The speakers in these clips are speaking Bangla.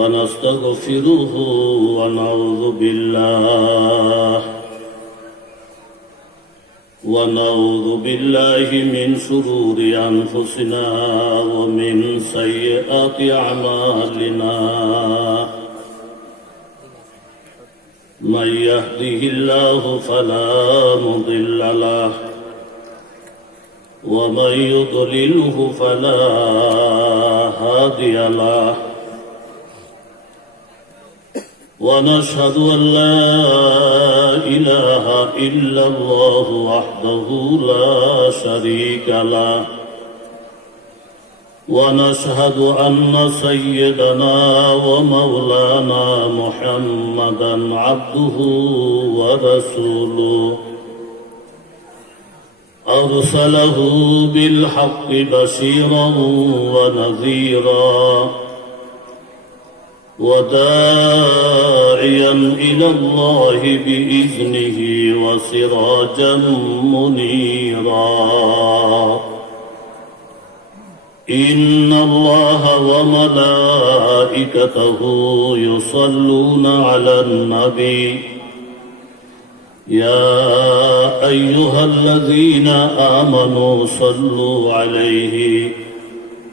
ونستغفره ونعوذ بالله من شرور أنفسنا ومن سيئات أعمالنا من يهده الله فلا مضل له ومن يضلله فلا هادي له ونشهد أن لا إله إلا الله وحده لا شريك له ونشهد أن سيدنا ومولانا محمدا عبده ورسوله أرسله بالحق بشيرا ونذيرا وداعيا إلى الله بإذنه وسراجا منيرا إن الله وملائكته يصلون على النبي يا أيها الذين آمنوا صلوا عليه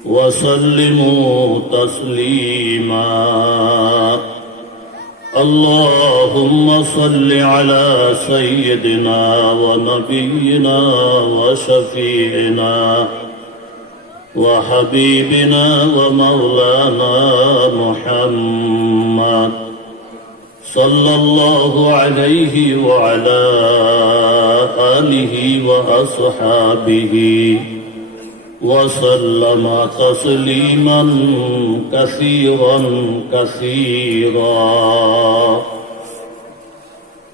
وسلموا تسليما اللهم صل على سيدنا ونبينا وشفيعنا وحبيبنا ومولانا محمد صلى الله عليه وعلى آله وأصحابه وسلم تسليما كثيرا كثيرا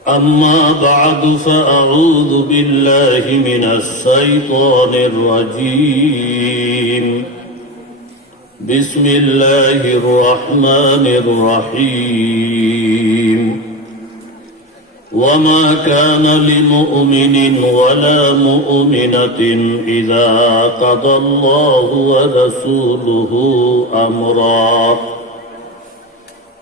أما بعد فأعوذ بالله من الشيطان الرجيم بسم الله الرحمن الرحيم وما كان لمؤمن ولا مؤمنة إذا قضى الله ورسوله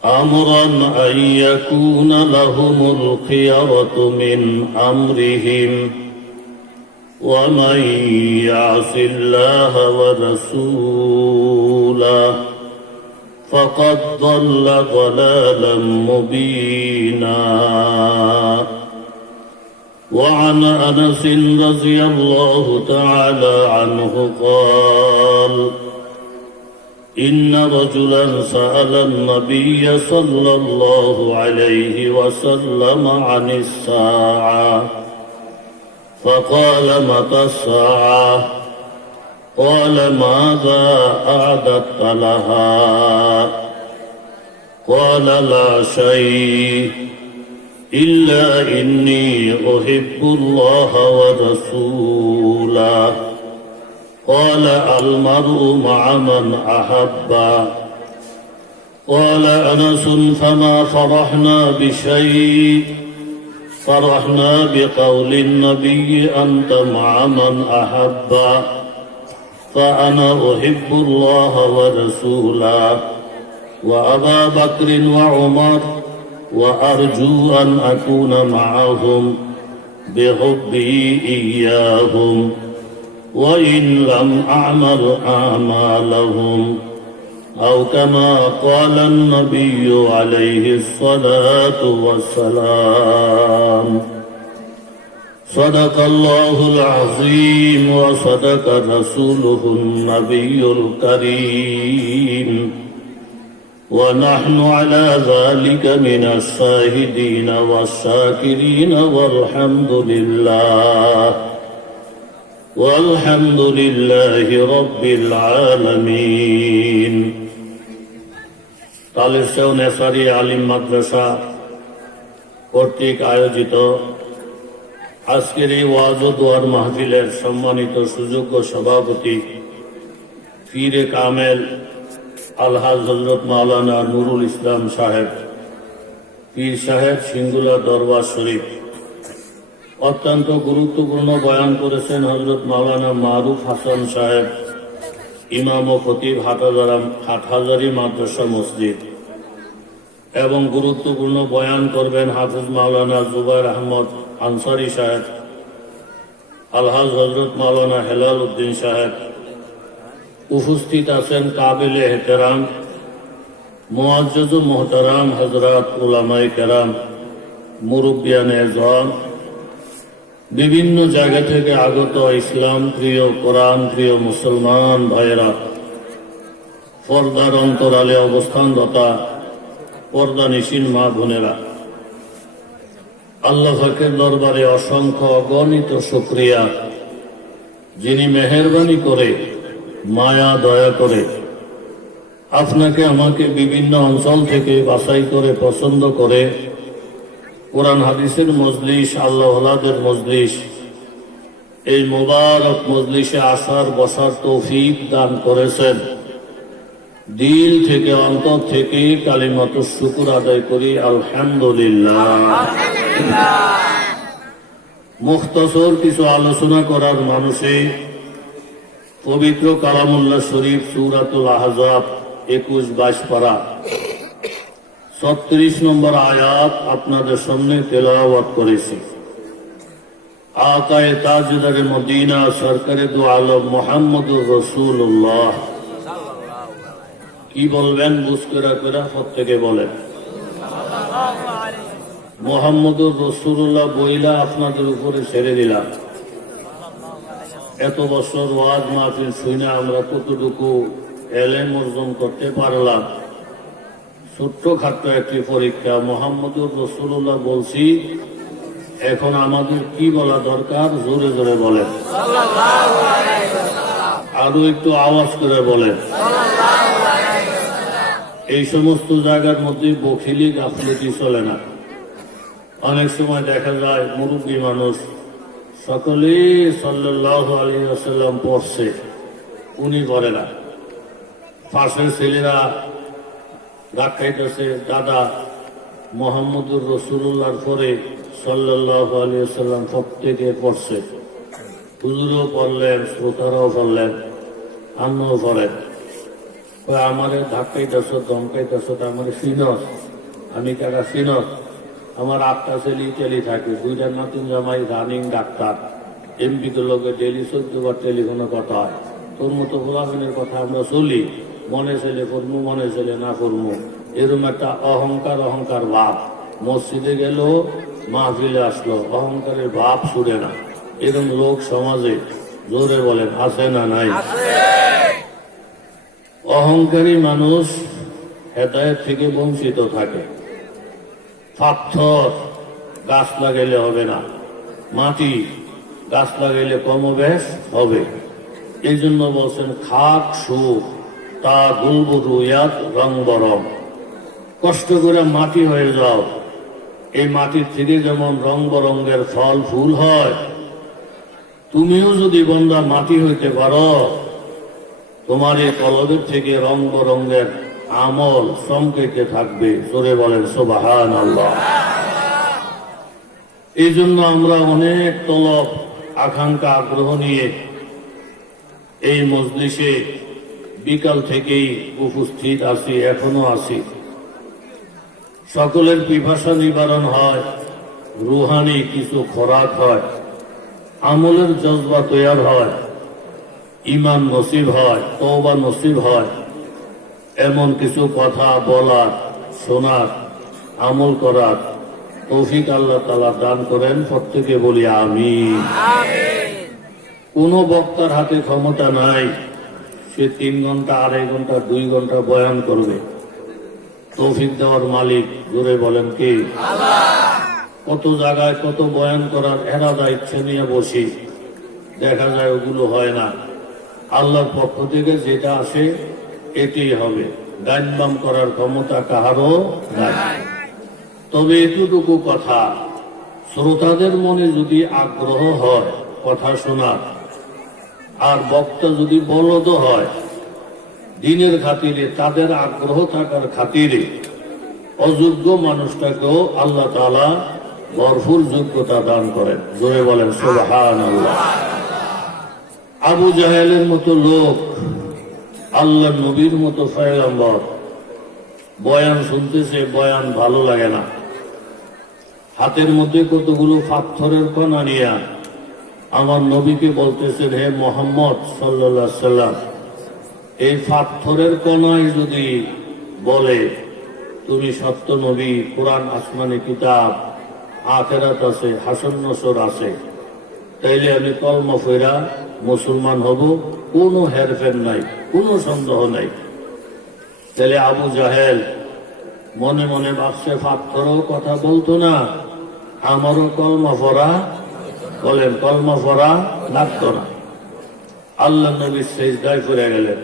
أمرا أن يكون لهم الخيرة من أمرهم ومن يعص الله ورسوله فقد ضل ضلالا مبينا وعن أنس رضي الله تعالى عنه قال إن رجلا سأل النبي صلى الله عليه وسلم عن الساعة فقال متى الساعة قال ماذا أعددت لها قال لا شيء إلا إني أحب الله ورسوله قال المرء مع من أحب قال أنس فما فرحنا بشيء فرحنا بقول النبي أنت مع من أحب فأنا أحب الله ورسوله وأبا بكر وعمر وأرجو أن أكون معهم بحبي إياهم وإن لم أعمل أعمالهم أو كما قال النبي عليه الصلاة والسلام صدق الله العظيم وصدق رسوله النبي الكريم ونحن على ذلك من الشاهدين والشاكرين والحمد لله رب العالمين তালেরশাহ নেসারি আলিম মাদ্রাসা কর্তৃক আয়োজিত আজকের এই ওয়াজ ও দোয়ার মাহফিলের সম্মানিত সুযোগ্য সভাপতি পীরে কামেল আলহাজ হযরত মাওলানা নুরুল ইসলাম সাহেব, পীর সাহেব, সিঙ্গুলা দরবার শরীফ। অত্যন্ত গুরুত্বপূর্ণ বয়ান করেছেন হযরত মাওলানা মারুফ হাসান সাহেব, ইমাম ও খতিব হাটহাজারী মাদ্রাসা মসজিদ। এবং গুরুত্বপূর্ণ বয়ান করবেন হাফিজ মাওলানা জুবাইর আহমদ আনসারী সাহেব, আলহাজ হজরত মাওলানা হেলাল উদ্দিন সাহেব। উপস্থিত আছেন কাবিল এহতেরাম মুআজ্জাজ মোহতারাম হযরত উলামায়ে কেরাম, মুরব্বিয়ানে আযম, বিভিন্ন জায়গা থেকে আগত ইসলাম প্রিয়, কোরআন প্রিয় মুসলমান ভাইয়েরা, পর্দার অন্তরালে অবস্থানরতা পর্দা নিশিন মা বোনেরা, আল্লাহ পাকের দরবারে অসংখ্য অগণিত শুকরিয়া, যিনি মেহেরবানি করে মায়া দয়া করে আপনাকে আমাকে বিভিন্ন অঞ্চল থেকে বাছাই করে পছন্দ করে কোরআন হাদিসের মজলিস, আল্লাহওয়ালাদের মজলিস, এই মোবারক মজলিসে আসার বসার তৌফিক দান করেছেন। দিল থেকে অন্তর থেকে কালিমাত শুকর আদায় করি আলহামদুলিল্লাহ। মুখতসর কিছু আলোচনা করার মানুষে পবিত্র কালামুল্লাহ শরীফ সূরাতুল আহজাব 21-22 পারা 36 নম্বর আয়াত আপনাদের সামনে তেলাওয়াত করেছি। আকায়ে তাজদারে মদিনা সরকারে দু আলম মুহাম্মদুর রাসূলুল্লাহ কি বলবেন? বুঝকেরা কেরা প্রত্যেকে বলেন মুহাম্মদুর রাসূলুল্লাহ বইলা আপনাদের উপরে ছেড়ে দিলাম। এত বছর ওয়াজ মাহফিল শুনে আমরা কতটুকু এলেম অর্জন করতে পারলাম? ছোট্ট খাট্ট একটি পরীক্ষা। মুহাম্মদুর রাসূলুল্লাহ বলছি, এখন আমাদের কি বলা দরকার? জোরে জোরে বলেন, আরো একটু আওয়াজ করে বলেন। এই সমস্ত জায়গার মধ্যে বখিলি গাফলতি চলে না। অনেক সময় দেখা যায় মুরব্বী মানুষ সকলে সাল্লাল্লাহু আলাইহি ওয়াসাল্লাম পড়ছে, উনি পড়ে না। পাশের ছেলেরা রাগ খাইতেছে, দাদা মুহাম্মদুর রাসূলুল্লাহর পরে সাল্লাল্লাহু আলাইহি ওয়াসাল্লাম প্রত্যেকে পড়ছে, হুজুরও পড়লেন, শ্রোতারাও পড়লেন, আমিও পড়েন। আমারে ধাক্কাইতেছ, ধমকাইতেছ, আমারে চিনস, আমি কারা চিনস? আমার 8টা ছেলে ইটালি থাকে, 2টা নাতিন জামাই রানিং ডাক্তার, এমপিদের লোকের ডেলি 14 বার টেলিফোনে কথা হয়। তোর মতো গোলামিনের কথা আমরা চলি, মনে ছেলে করবো, মনে ছেলে না করবো, এরকম একটা অহংকার ভাব। মসজিদে গেল, মাহফিলে আসলো, অহংকারের ভাব ছুড়ে না। এরকম লোক সমাজে জোরে বলেন আছে না নাই? অহংকারী মানুষ হেদায়েত থেকে বঞ্চিত থাকে। পাথর গাছ লাগাইলে হবে না, মাটি গাছ লাগাইলে কমবেশ হবে। এই জন্য বলছেন খাক সুখ তা গুলবুরু ইয়াদ রং বরং। কষ্ট করে মাটি হয়ে যাও, এই মাটির থেকে যেমন রং বরঙ্গের ফল ফুল হয়, তুমিও যদি বন্ধা মাটি হইতে পারো, তোমার এই কলবের থেকে রং বরঙ্গের আমল চমকাইতে থাকবে। জোরে বলেন সুবহানাল্লাহ। এই জন্য আমরা অনেক তলব আকাঙ্ক্ষা আগ্রহ নিয়ে এই মজলিসে বিকাল থেকেই উপস্থিত আছি, এখনো আছি। সকলের পিপাসা নিবারণ হয়, রুহানি কিছু খোরাক হয়, আমলের জজবা তৈয়ার হয়, ইমান নসিব হয়, তওবা নসিব হয়। এমন কিছু কথা বলার, শোনার, আমল করার তৌফিক আল্লাহ তাআলা দান করেন। প্রত্যেকে বলি আমিন। কোন বক্তার হাতে ক্ষমতা নাই সে 3 ঘন্টা, 2.5 ঘন্টা, 2 ঘন্টা বয়ান করবে। তৌফিক দেওয়ার মালিক জোরে বলেন কে? কত জায়গায় কত বয়ান করার এরাদা ইচ্ছে নিয়ে বসি, দেখা যায় ওগুলো হয় না। আল্লাহর পক্ষ থেকে যেটা আসে এটাই হবে। ডাইন বাম করার ক্ষমতা কাহারও নাই। তবে এতটুকু কথা, শ্রোতাদের মনে যদি আগ্রহ হয় কথা শোনার, আর বক্তা যদি বলদ হয় দিনের খাতিরে, তাদের আগ্রহ থাকার খাতিরে অযোগ্য মানুষটাকেও আল্লাহ তাআলা ভরপুর যোগ্যতা দান করেন। জোরে বলেন সুবহানাল্লাহ। আবু জাহেলের মতো লোক, আল্লাহ নবীর মতো পয়গম্বর, বয়ান শুনতেছে, বয়ান ভালো লাগে না। হাতের মধ্যে কতগুলো পাথরের কণা নিয়ে আমার নবীকে বলতেছেন, হে মোহাম্মদ সাল্লাল্লাহু আলাইহি সাল্লাম, এই পাথরের কণায় যদি বলে তুমি সত্য নবী, কোরআন আসমানি কিতাব, আখিরাত আছে, হাসর নসর আছে, তাইলে আমি কলমা পড়া মুসলমান হব, কোনো হেরফের নাই, কোনো সন্দেহ নাই। তাহলে আবু জাহেল মনে মনে ভাবছে পাথরও কথা বলতো না, আমারও কলমা পড়া, বলেন কলমা পড়া লাগতো না। আল্লাহ নবী সেজদায় পড়ে গেলেন।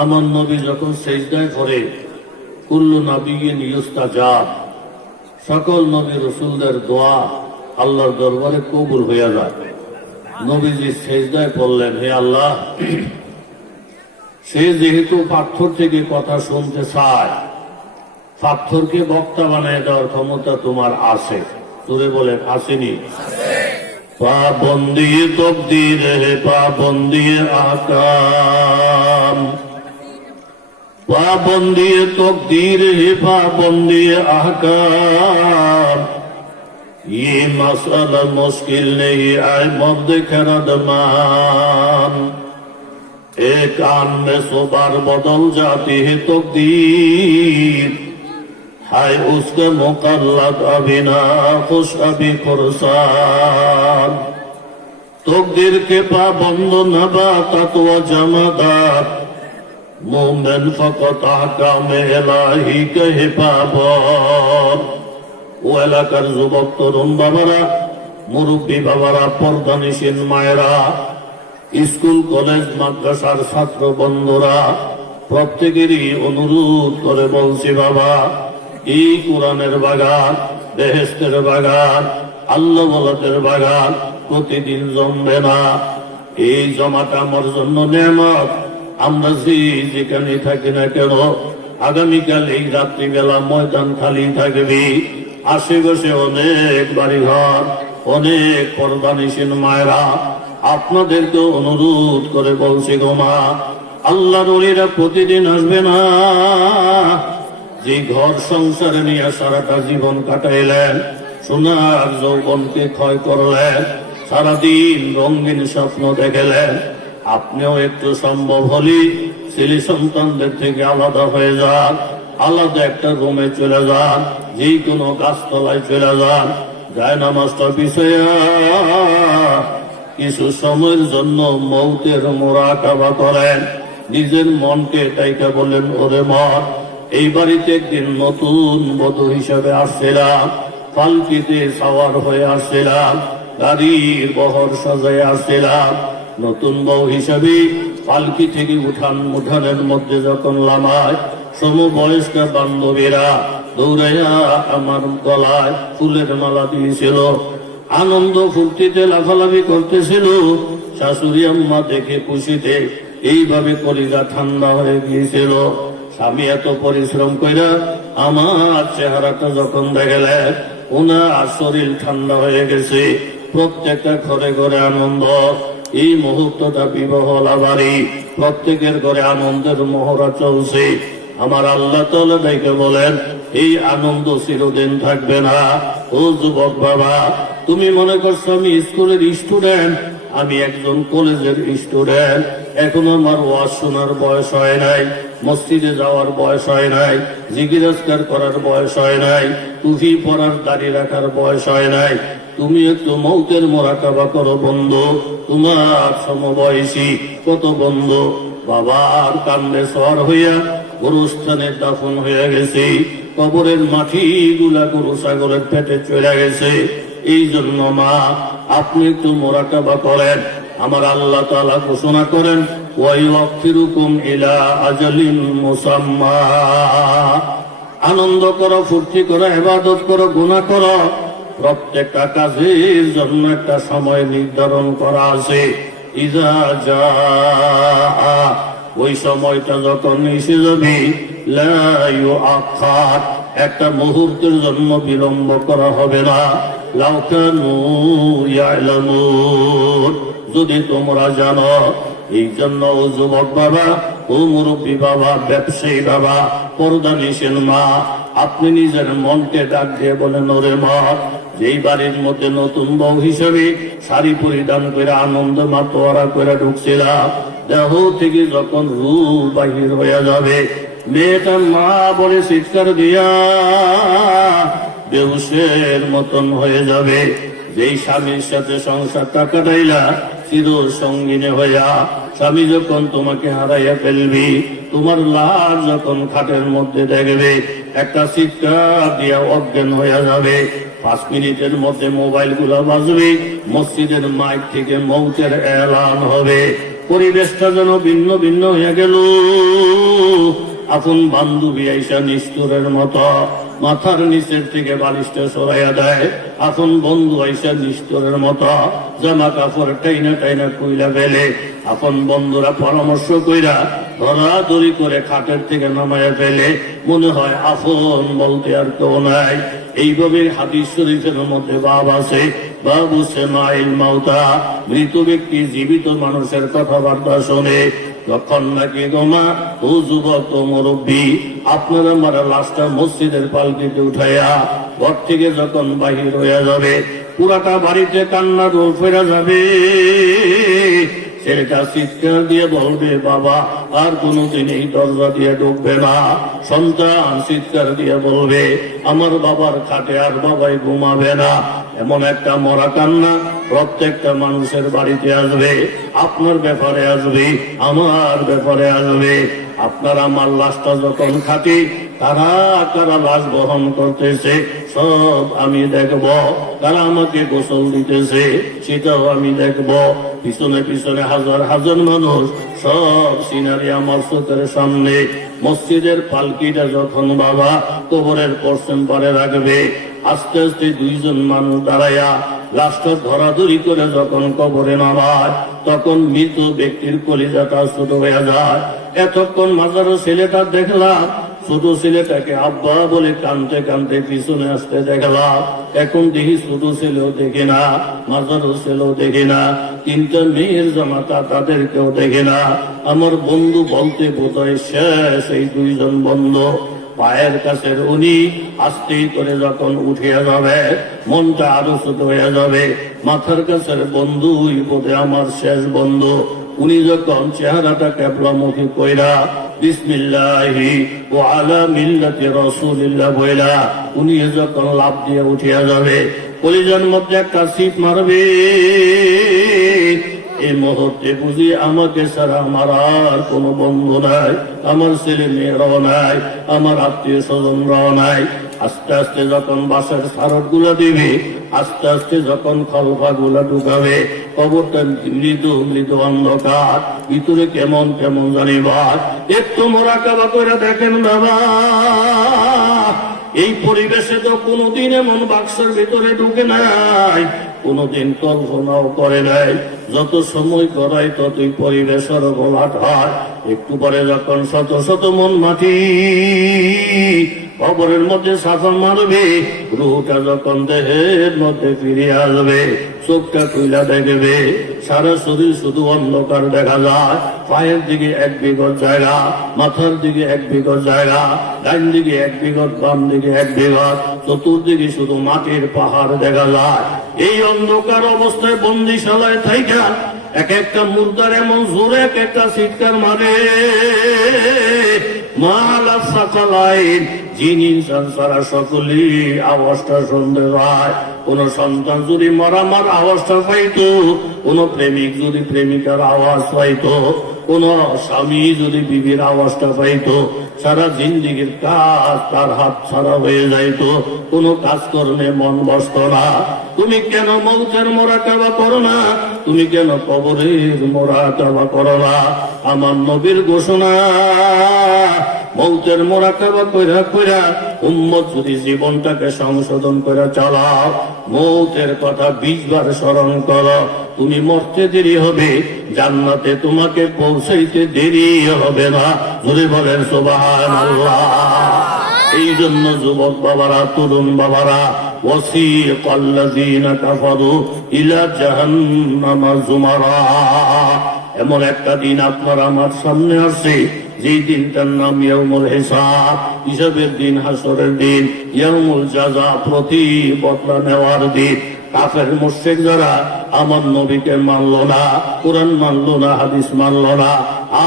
আমার নবী যখন সেজদায় পড়ে, কুল্লু নাবিয়্যিন ইউস্তাজাব, সকল নবী রসুলদের দোয়া আল্লাহর দরবারে কবুল হইয়া যায়। নবীজি সেজদায় পড়লেন, হে আল্লাহ, সে যেহেতু পাথর থেকে কথা শুনতে চায়, পাথরকে বক্তা বানায় দেওয়ার ক্ষমতা তোমার আছে। তোরে বলেন আসেনি? পাবন্দিয়ে তকদীর হে পাবন্দিয়ে আহকাম, পাবন্দিয়ে তকদীর হে পাবন্দিয়ে আহকাম, ये मसला मुश्किल नहीं आए मर्द खरदमान, एक आन में सौ बार बदल जाती है तकदीर, हाय उसके मुकल्लद अभी ना खुश अभी खुरसान, तकदीर के पाबंद नबातात व जमादात, मोमिन फकत अहकाम इलाही के हिफाजत। ও এলাকার যুবক তরুণ বাবারা, মুরব্বী বাবারা, পর্দানিসীন মায়েরা, স্কুল কলেজ মাদ্রাসার ছাত্র বন্ধুরা, প্রত্যেকেরই অনুরোধ করে বলছি, বাবা, এই কোরআনের বাগান, বেহেশতের বাগান, আল্লাহ ওয়ালাদের বাগান প্রতিদিন জমবে না। এই জমাটা আমার জন্য নেয়ামত। আমরা যেখানে থাকি না কেন, আগামীকাল এই রাত্রিবেলা ময়দান খালি থাকবে। আশেপাশে অনেক বাড়িঘর, অনেক পর্দানিসীন মায়েরা, আপনাদেরকে অনুরোধ করে বলছি গো মা, আল্লাহর ওলিরা প্রতিদিন আসবে না। যে ঘর সংসারে নিয়ে সারাটা জীবন কাটাইলেন, সোনার যৌবনকে ক্ষয় করলেন, সারাদিন রঙিন স্বপ্ন দেখলেন, আপনিও একটু সম্ভব হলে ছেলে সন্তানদের থেকে আলাদা হয়ে যান, আলাদা একটা রুমে চলে যান, যে কোনো গাছতলায় চলে যান, জায়নামাজটা বিছাইয়া কিছু সময়ের জন্য মৌতের মুরাকাবা করেন। নিজের মনকে তাইকা বলেন, ওরে মন, এই বাড়িতে একদিন নতুন বধূ হিসাবে আসছিলাম, পালকিতে সাওয়ার হয়ে আসছিলাম, গাড়ির বহর সাজায় আসছিলাম, নতুন বউ হিসাবে পালকি থেকে উঠানের মধ্যে যখন লামায়, সমবয়স্ক বান্ধবীরা দৌড়াইয়া আমার গলায় ফুলের মালা দিয়েছিল, আনন্দ ফুর্তিতে লাফালাফি করতেছিল। শাশুড়ি আম্মা দেখে খুশিতে এইভাবে কলিজা ঠান্ডা হয়ে গিয়েছিল। স্বামী এত পরিশ্রম কইরা আমার চেহারাটা যখন দেখলেন, ওনার শরীর ঠান্ডা হয়ে গেছে। প্রত্যেকটা ঘরে ঘরে আনন্দ। এই মুহূর্তটা বিবাহ লাভারি, প্রত্যেকের ঘরে আনন্দের মহড়া চলছে। আমার আল্লাহ তাআলা দেখে বলেন, এই আনন্দ চিরদিন থাকবে না। ও যুবক বাবা, তুমি মনে করছো আমি স্কুলের স্টুডেন্ট, আমি একজন কলেজের স্টুডেন্ট, এখনো আমার ওয়াজ শোনার বয়স হয় নাই, মসজিদে যাওয়ার বয়স হয় নাই, জিকির আজকার করার বয়স হয় নাই, টুপি পরার দাড়ি রাখার বয়স হয় নাই। তুমি একটু মৌতের মোরাকাবা করো বন্ধু, তোমার সমবয়সী কত বন্ধু বাবার কান্দে সর হইয়া গরুস্থানে দাফন হয়ে গেছে, কবরের মাটি গুলা গরু ছাগলের পেটে চলে গেছে। এই জন্য মা, আপনি একটু মোরাকাবা করেন। আমার আল্লাহ তাআলা ঘোষণা করেন, ওয়াইওয়াক্ফিরুকুম ইলা আজালিন মুসাম্মা, আনন্দ করো, ফুর্তি করো, ইবাদত করো, গুনাহ করো, প্রত্যেকটা কাজের জন্য একটা সময় নির্ধারণ করা আছে। ইজা জাআ, ওই সময়টা যখন এসে যাবে, লা ইউআখার, একটা মুহূর্তের জন্য বিলম্ব করা হবে না। লাউ কানু ইয়ালামুন, যদি তোমরা জানো। এই জন্য ও যুবক বাবা, ও মুরব্বী বাবা, ব্যবসায়ী বাবা, পর্দা নিশেন মা, আপনি নিজের মনকে ডাক দিয়ে বলেন, ওরে মা, যেই বাড়ির মধ্যে নতুন বউ হিসেবে শাড়ি পরিধান করে আনন্দ মাতোয়ারা করে ঢুকছিলাম, দেহ থেকে যখন রূহ বাহির হয়ে যাবে, মেয়েটা মা বলে চিৎকার দিয়া বেহুশের মতন হয়ে যাবে। যেই স্বামীর সাথে সংসারটা কাটাইলা চির সঙ্গিনী হইয়া, স্বামী যখন তোমাকে হারাইয়া ফেলবি, তোমার লাশ যখন খাটের মধ্যে দেখবে, একটা চিৎকার দিয়া অজ্ঞান হইয়া যাবে। 5 মিনিটের মধ্যে মোবাইল গুলা বাজবে, মসজিদের মাইক থেকে মৌতের এলান হবে। পরিবেশটা যেন ভিন্ন ভিন্ন হয়ে গেল। আপন বান্ধবী আইসা নিষ্ঠুরের মতো মাথার নিচের থেকে বালিশটা সরাইয়া দেয়, আপন বন্ধু আইসা নিষ্ঠুরের মতো জামা কাপড় টাইনা টাইনা কইলা ফেলে, আপন বন্ধুরা পরামর্শ কইরা ধরাধরি করে খাটের থেকে নামাইয়া ফেলে, মনে হয় আপন বলতে আর কেউ নাই। এইভাবে হাদিস শরীফের মধ্যে বাব আছে, বাবু সেমাইল মাউতা, মৃত ব্যক্তি জীবিত মানুষের কথাবার্তা শোনে। যখন নাকি গোমা ও যুবক ও মুরব্বী, আপনারা মারা লাশটা মসজিদের পালকিতে উঠাইয়া ঘর থেকে যখন বাহির হইয়া যাবে, পুরাটা বাড়িতে কান্না রোল ফেরা যাবে। ছেলেটা চিৎকার দিয়ে বলবে, বাবা আর কোনোদিন এই দরজা দিয়ে ঢুকবে না। সন্তান চিৎকার দিয়ে বলবে, আমার বাবার খাটে আর বাবাই ঘুমাবে না। এমন একটা মরা কান্না প্রত্যেকটা মানুষের বাড়িতে আসবে, আপনার ব্যাপারে আসবে, আমার ব্যাপারে আসবে। আপনার আমার লাশটা যখন খাটি, কারা কারা লাশ বহন করতেছে সব আমি দেখব, তারা আমাকে গোসল দিতেছে সেটাও আমি দেখব। পিছনে পিছনে হাজার হাজার মানুষ, সব সিনারি আমার চোখের সামনে। মসজিদের পালকিটা যখন বাবা কবরের পশ্চিম পারে রাখবে, আস্তে আস্তে 2 জন মানুষ দাঁড়াইয়া লাশটা ধরাধরি করে যখন কবরে নামায়, তখন মৃত ব্যক্তির কলিজাটা ছোট হয়ে যায়। এতক্ষণ মাজারও ছেলেটা দেখলাম, ছোট ছেলেটাকে আব্বা বলে কানতে কানতে পিছনে আসতে দেখলাম। এখন দেখি ছোট ছেলেও দেখে না, মাজারও ছেলেও দেখে না, 3টা মেয়ের জামাতা তাদেরকেও দেখে না। আমার বন্ধু বলতে বোধহয় শেষ। এই 2 জন বন্ধু পায়ের কাছের উনি আস্তেই করে যখন উঠিয়া যাবে, মনটা আরো ছোট হয়ে যাবে। মাথার কাছের বন্ধুই বোধে আমার শেষ বন্ধু। উনি যখন চেহারাটা ক্যাবলামুখী কইরা বিসমিল্লাহি ওয়া আলা মিল্লাতি রাসূলিল্লাহ বইলা উনি যখন লাফ দিয়ে উঠিয়া যাবে, কলিজার মধ্যে একটা সিট মারবে। এই মুহূর্তে বুঝি আমাকে ছাড়া আমার আর কোনো বন্ধু নাই, আমার ছেলে মেয়েরাও নাই, আমার আত্মীয় স্বজনরাও নাই। আস্তে আস্তে যখন বাসার সারট গুলা দিবে, আস্তে আস্তে যখন খলফা গুলা ঢুকাবে, কবরটা মৃদু মৃদু অন্ধকার, ভিতরে কেমন কেমন জানিবার। একটু মোরাকাবা করে দেখেন বাবা, এই পরিবেশে তো কোনোদিন এমন বাক্সের ভিতরে ঢুকে নাই, কোনোদিন কল্পনাও করে নাই। যত সময় করাই ততই পরিবেশের গোলাট হয়। একটু পরে যখন শত শত মন মাটি কবরের মধ্যে সাফা মারবে, রুহটা যখন দেহের মধ্যে ফিরে আসবে, চোখটা খুইলা দেখবে, সারা শরীর শুধু অন্ধকার দেখা যায়। পায়ের দিকে 1 বিঘত জায়গা, মাথার দিকে 1 বিঘত জায়গা, ডান দিকে 1 বিঘত, বাম দিকে 1 বিঘত, চতুর্দিকে শুধু মাটির পাহাড় দেখা যায়। এই অন্ধকার অবস্থায় বন্দিশালায় থাইকা এক একটা মুর্দার এমন জোরে এক একটা চিৎকার মারে, মালা সাকালাইন, জিন ইনসান সারা সকলেই আওয়াজটা শুনতে যায়। কোন সন্তান যদি মরামার আওয়াজটা পাইতো, কোন প্রেমিক যদি প্রেমিকার আওয়াজ পাইতো, কোন স্বামী যদি বিবির আওয়াজটা পাইতো, সারা জিন্দিগির কাজ তার হাত ছাড়া হয়ে যাইত, কোন কাজকর্মে মন বসত না। তুমি কেন মৌতের মোরাকাবা করো না? তুমি কেন কবরের মোরাকাবা করো না? আমার নবীর ঘোষণা, মৌতের মোরাকাবা কইরা কইরা উম্মত যদি জীবনটাকে সংশোধন করে চালাও, মৌতের কথা 20 বার স্মরণ করো, তুমি মরতে দেরি হবে, জান্নাতে তোমাকে পৌঁছাইতে দেরি হবে না। জোরে বলেন সুবহানাল্লাহ। এই জন্য যুবক বাবারা, তরুণ বাবারা, ওয়াসিকাল্লাযীনা কাফারু ইলা জাহান্নামা যুমারা। এমন একটা দিন আপনার আমার সামনে আসছে, যেই দিনটার নাম ইয়াউমুল হিসাব, হিসাবের দিন, হাসরের দিন, ইয়াউমুল জাযা, প্রতি বদলা নেওয়ার দিন। কাফের মুশরিক যারা আমার নবীকে মানল না, কুরআন মানল না, হাদিস মানল না,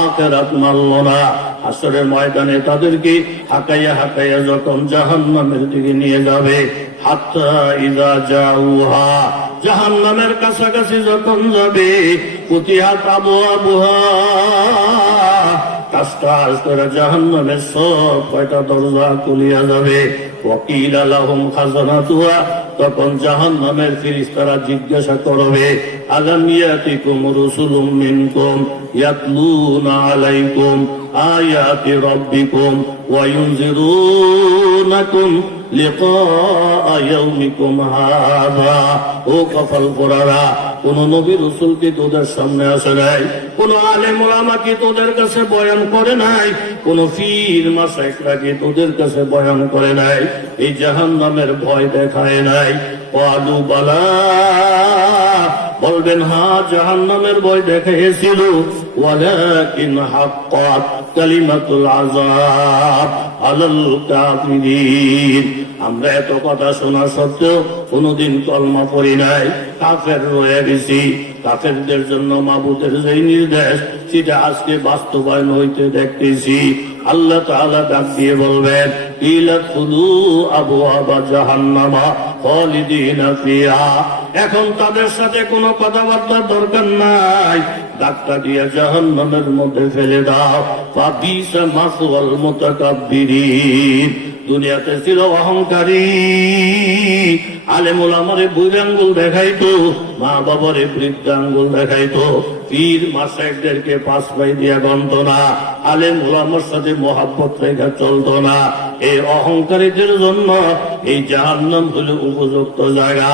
আখিরাত মানল না, হাসরের ময়দানে তাদেরকে হাঁকাইয়া হাঁকাইয়া যখন জাহান্নামের দিকে নিয়ে যাবে, হাত্তা ইযা জাউহা, জাহান্নামের কাছাকাছি যখন যাবে, ফুতিহাত আবওয়াবুহা, টাস করে জাহান্নামের সব কয়টা দরজা খুলিয়া যাবে। ওয়াকিলা লাহুম খাজানাতুহা, তখন জাহান্নামের ফেরেশতারা জিজ্ঞাসা করবে, আলাম ইয়াতিকুম রুসুলুম মিনকুম ইয়াতলুনা আলাইকুম আয়াতি রাব্বিকুম ওয়া ইউনজিরুনাকুম লিকা ইয়াউমিকুম হাযা। ও কপাল পোড়ারা, কোন নবী রাসূল কি তোদের সামনে আসে নাই? কোন আলেম ওলামা কি তোদের কাছে বয়ান করে নাই? কোন পীর মাশায়েখরা কি তোদের কাছে বয়ান করে নাই? এই জাহান্নামের ভয় দেখায় নাই? ক্বালু বালা, বলবেন হ্যাঁ, জাহান্নামের ভয় দেখিয়েছিল। ওয়ালাকিন হাক্কাত কালিমাতুল আযাব আলাল কাফিরিন। আমরা এত কথা শোনা সত্ত্বেও কোনদিন কলমা পড়ি নাই, কাফের রয়ে গেছি। কাফেরদের জন্য মাবুদের যে নির্দেশ, সেটা আজকে বাস্তবায়ন হইতে দেখতেছি। আল্লাহ তাআলা ডাক দিয়ে বলবেন, ইলাদখুলু আবওয়াবা জাহান্নামা খালিদিনা ফিহা। এখন তাদের সাথে কোনো কথাবার্তার দরকার নাই, ডাকটা দিয়ে জাহান্নামের মধ্যে ফেলে দাও। ফাবিসা মাসওয়াল মুতাকাব্বিরিন। দুনিয়াতে ছিল অহংকারী, আলেম ওলামারে বুড়ি আঙ্গুল দেখাইতো, মা বাবারে বৃদ্ধ আঙ্গুল দেখাইতো, পীর মাশায়েখদেরকে পাশ পাই দিয়া গণত না, আলেম ওলামার সাথে মহাব্বত রেখা চলতো না। এই অহংকারীদের জন্য এই জাহান্নাম হলো উপযুক্ত জায়গা।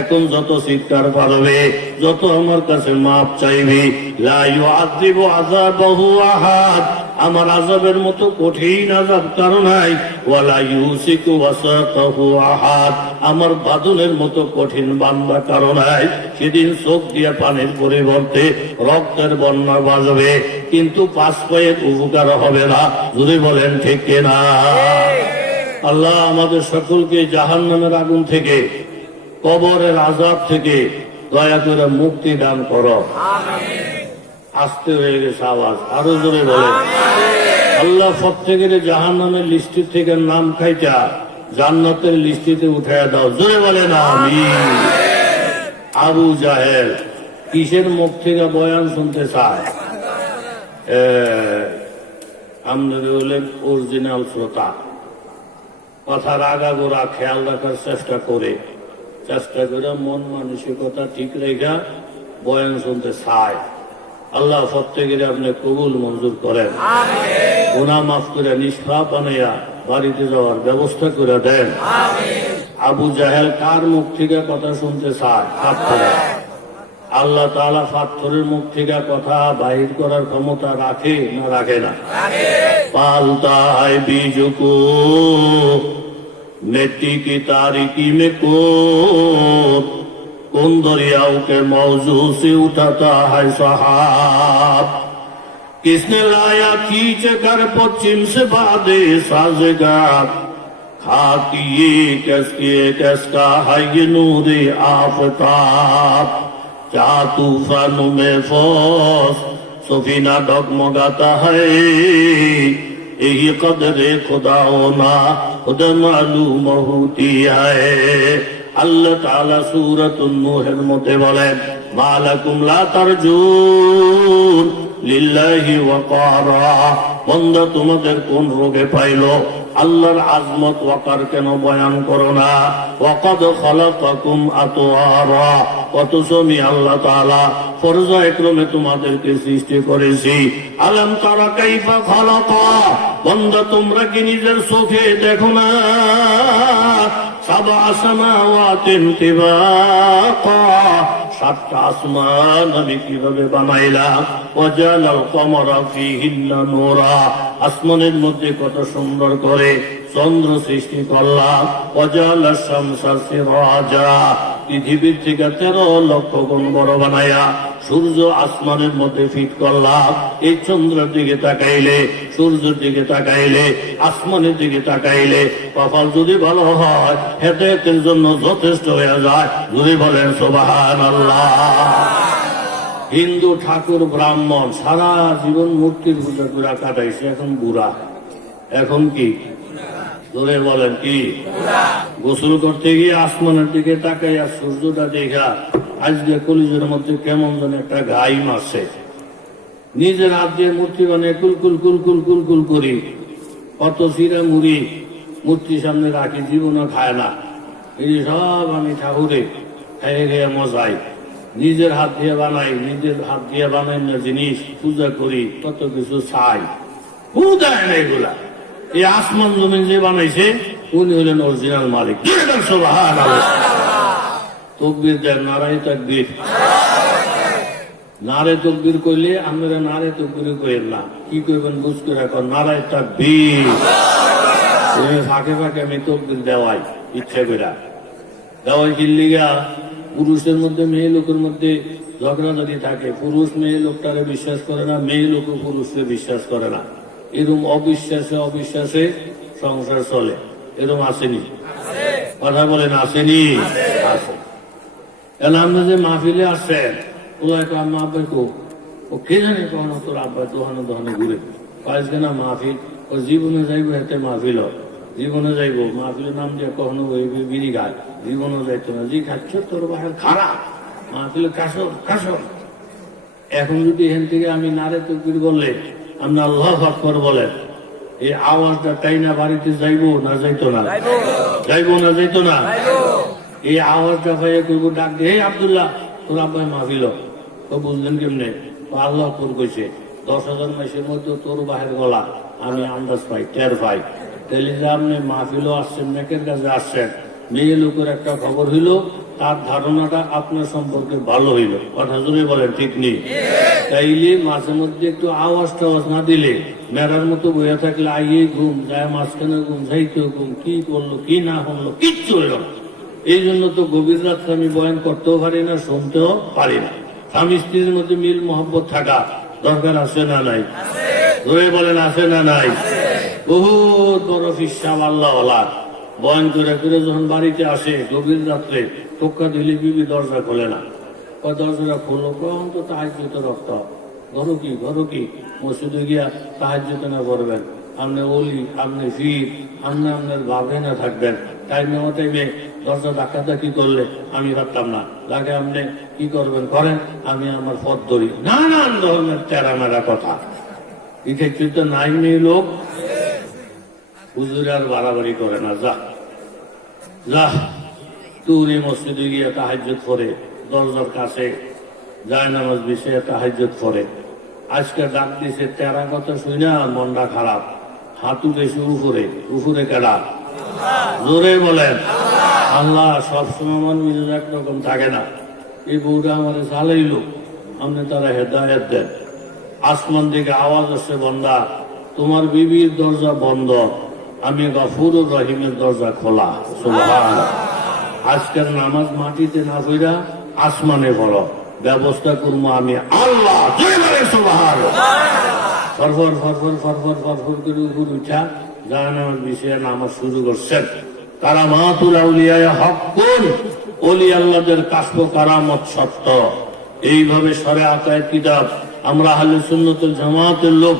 এখন যত চিৎকার পারবে, যত আমার কাছে মাপ চাইবে, লা ইউআযিবু আযাবাহু আহাদ, আমার আযাবের মতো কঠিন আযাব কারো নাই। ওয়ালা ইউসিকু ওয়াসাকাহু আহাদ, আমার বাদনের মতো কঠিন বান্দা কারো নাই। সেদিন চোখ দিয়া পানির পরিবর্তে রক্তের বন্যা বাজবে, কিন্তু পাঁচ পায়ের উপকার হবে না। যদি বলেন ঠিক কিনা? আল্লাহ আমাদের সকলকে জাহান্নামের আগুন থেকে, কবরের আযাব থেকে দয়া করে মুক্তি দান করো। আস্তে হয়ে গেছে আওয়াজ, আরো জোরে বলেন। আল্লাহ প্রত্যেকের জাহান্নামের লিস্টের থেকে নাম খাইটা জান্নাতের লিস্টিতে উঠাইয়া দাও। জোরে বলেন আমিন। আবু জাহেল কিসের মুখ থেকে বয়ান শুনতে চায়? আমাদের হলেন অরিজিনাল শ্রোতা, কথার আগাগোড়া খেয়াল রাখার চেষ্টা করে মন মানসিকতা ঠিক রেখা বয়ান শুনতে চায়। আল্লাহ প্রত্যেকের আপনি কবুল মঞ্জুর করেন, গুনাহ মাফ করে নিষ্পাপ বানাইয়া বাড়িতে যাওয়ার ব্যবস্থা করে দেন। আবু জাহেল কার মুখ থেকে কথা শুনতে চায়? পাথরের। আল্লাহ তাআলা পাথরের মুখ থেকে কথা বাহির করার ক্ষমতা রাখে না রাখে না? পালতা है बीज को मिट्टी की तारीकी में को कौन दरियाओं के मौजू से उठाता है सहाब, किसने लाया खींच कर पश्चिम से बादे साज़गार, खाकी किसका है ये नूरे आफताब, क्या तूफानों में फौज सफीना डगमगाता है, यही कदरे खुदा होना खुद मालूम होती है। আল্লাহ তাআলা সূরাতুন নূহের মধ্যে বলেন, মালাকুম লা তারজুন লিল্লাহি ওয়াকারা, বান্দা তোমাদের কোন রোগে পাইলো? আল্লাহর আজমত ওয়াকার কেন বয়ান করো না? ওয়াকাদ খালাকাকুম আতওয়ারা, অথচ আমি আল্লাহ তাআলা পর্যায়ক্রমে তোমাদেরকে সৃষ্টি করেছি। আলাম তারা কাইফা খালাকা, বান্দা তোমরা কি নিজের চোখে দেখো না? সাবা সামাওয়াতিন তিবাকা, সাতটা আসমান আমি কিভাবে বানাইলাম, ওয়াজালাল কমারা ফীহিন্না নূরা, আসমানের মধ্যে কত সুন্দর করে চন্দ্র সৃষ্টি করলাম, ওয়াজালাশ শামসা সিরাজা, পৃথিবীর থেকে 13 লক্ষ গুণ বড় বানায়া সূর্য আসমানের মধ্যে ফিট করলাম। এই চন্দ্রের দিকে তাকাইলে, সূর্যের দিকে তাকাইলে, আসমানের দিকে তাকাইলে কপাল যদি ভালো হয় হেদায়েতের জন্য যথেষ্ট হয়ে যায়। যদি বলেন সুবহানাল্লাহ। হিন্দু ঠাকুর ব্রাহ্মণ সারা জীবন মূর্তির পূজা করে কাটাইছে, এখন বুড়া, এখন কি ধরে বলেন কি, গোসল করতে গিয়ে আসমানের দিকে তাকাইয়া সূর্যটা দেখা আজকে কলিজের মধ্যে কেমন যেন একটা ঘাই মারছে। নিজের হাত দিয়ে মূর্তি বানিয়ে কুলকুল কুলকুল কুলকুল করি, কত চিরা মুড়ি মূর্তির সামনে রাখি, জীবনও খায় না। এই সব আমি ঠাকুরে খাইয়ে খেয়ে মজাই, নিজের হাত দিয়ে বানাই, নিজের হাত দিয়ে বানাই না জিনিস পূজা করি, কত কিছু চাই, দেয় না এগুলা। এই আসমান জমিন যে বানাইছে উনি হলেন অরিজিনাল মালিক। তকবীর দেন, নারায়ে তাকবীর। নারে তকবীর কইলে আপনারা নারে তকবীর কইেন না, কি কইবেন বুঝ করে এখন, নারায়ে তাকবীর। ফাঁকে ফাঁকে আমি তকবীর দেওয়াই, ইচ্ছা করে দেওয়াই। কিল্লিগা পুরুষের মধ্যে মেয়ে লোকের মধ্যে ঝগড়াঝাটি থাকে, পুরুষ মেয়ে লোকটারে বিশ্বাস করে না, মেয়ে লোক পুরুষকে বিশ্বাস করে না। এরকম অবিশ্বাসে অবিশ্বাসে সংসার চলে, এরকম আসেনি? কথা বলেন আসেনি? আছে। তাহলে আমরা যে মাহফিলে আসছেন, ওলা আম্মা আব্বাই ও কে জানে কখনো তোর আব্বাই দোহানে দোহানে ঘুরে পাইছে না মাহফিল, ও জীবনে যাইব এতে মাহফিল, জীবনে যাইব মাহফিলের নাম দিয়ে কখনো বিড়ি গায়, জীবনও যাইতো না। যে খাচ্ছ তোর বাহের খারাপ মাহফিলে কাশর কাশর। এখন যদি এখান থেকে আমি নারে তকবীর বললে, আপনি আল্লাহু আকবার বলেন, এই আওয়াজটা তাই না বাড়িতে যাইবো না যাইতো না? যাইবো না যাইতো না? এই আওয়াজটা ভাইয়া করবো ডাক দিয়ে, হে আব্দুল্লাহ তোর আব্বাই মাহফিল, তো বুঝলেন কেমনে? আল্লাহ আকবার কইছে। 10,000 মাসের মধ্যে তোর বাহের গলা আমি আন্দাজ পাই, টের পাই। তাহলে যে আপনি মাহফিলও আসছেন, মেকের কাছে আসছেন, মেয়ে লোকের একটা খবর হইল, তার ধারণাটা আপনার সম্পর্কে ভালো হইল। কথা জুড়ে বলেন ঠিক নেই? তাইলে মাঝে মধ্যে একটু আওয়াজ টাওয়াজ না দিলে, মেরার মতো বইয়া থাকলে আইয়ে ঘুম যায়, মাঝখানে ঘুম, যাইতেও ঘুম, কি করলো কি না হলো কিচ্ছু হইল না। এই জন্য তো গভীর রাত্রে আমি বয়ান করতেও পারি না, শুনতেও পারি না। স্বামী স্ত্রীর মধ্যে মিল মহব্বত থাকা দরকার আছে না নাই? ধরে বলেন আছে না নাই? বহুত বড় ফিসাব আল্লাহওয়ালা বয়ান করে করে যখন বাড়িতে আসে গভীর রাত্রে, টোকা দিলে বিবি দরজা খোলে না। দরজাটা খোলো, কখন তো তাহাজ্জুদে রক্ত, ঘরো কি মসজিদে গিয়া তাহাজ্জুদে না করবেন, আপনি ওলি, আপনি ফির, আপনি আপনার ভাবে না থাকবেন। টাইমে টাইমে দরজা ডাকাডাকি করলে আমি পারতাম না, লাগে আপনি কি করবেন করেন, আমি আমার পথ ধরি। নানান ধরনের তেরা মেরা কথা। এক্ষেত্রে তো নাই মেয়ে লোক হুজুর আর বাড়াবাড়ি করে না, যা যা তুই মসজিদে গিয়ে তাহাজ্জুদ করে, দরজার কাছে যায় নামাজ বিষয়ে তাহাজ্জুদ করে। আজকে ডাক দিছে তেরা কথা শুই না মনটা খারাপ, হাতু বেশি উপরে উপরে কেডা? জোরে বলেন আল্লাহ। সবসময় আমার মিজাজ একরকম থাকে না। এই বউটা আমার চালাইল, আপনি তারা হেদায়েত দেন। আসমান দিকে আওয়াজ আসছে, বন্দা তোমার বিবির দরজা বন্ধ, আমি গফুরুর রহিমের দরজা খোলা। সুবহানাল্লাহ। আজকের নামাজ মাটিতে না পড়া আসমানে পড়ো, ব্যবস্থা করবো আমি আল্লাহ। সুবহানাল্লাহ। ফরফর ফরফর ফরফর ফরফর করে উপর উঠা জাহান্নামের বিষয়ে নামাজ শুরু করছেন। কারামাতুল আউলিয়া হক্কুন, ওলি আল্লাহদের কাশফ কারামত সত্য। এইভাবে শরিয়াতের কিতাব আমরা আহলে সুন্নাত ওয়াল জামাতের লোক,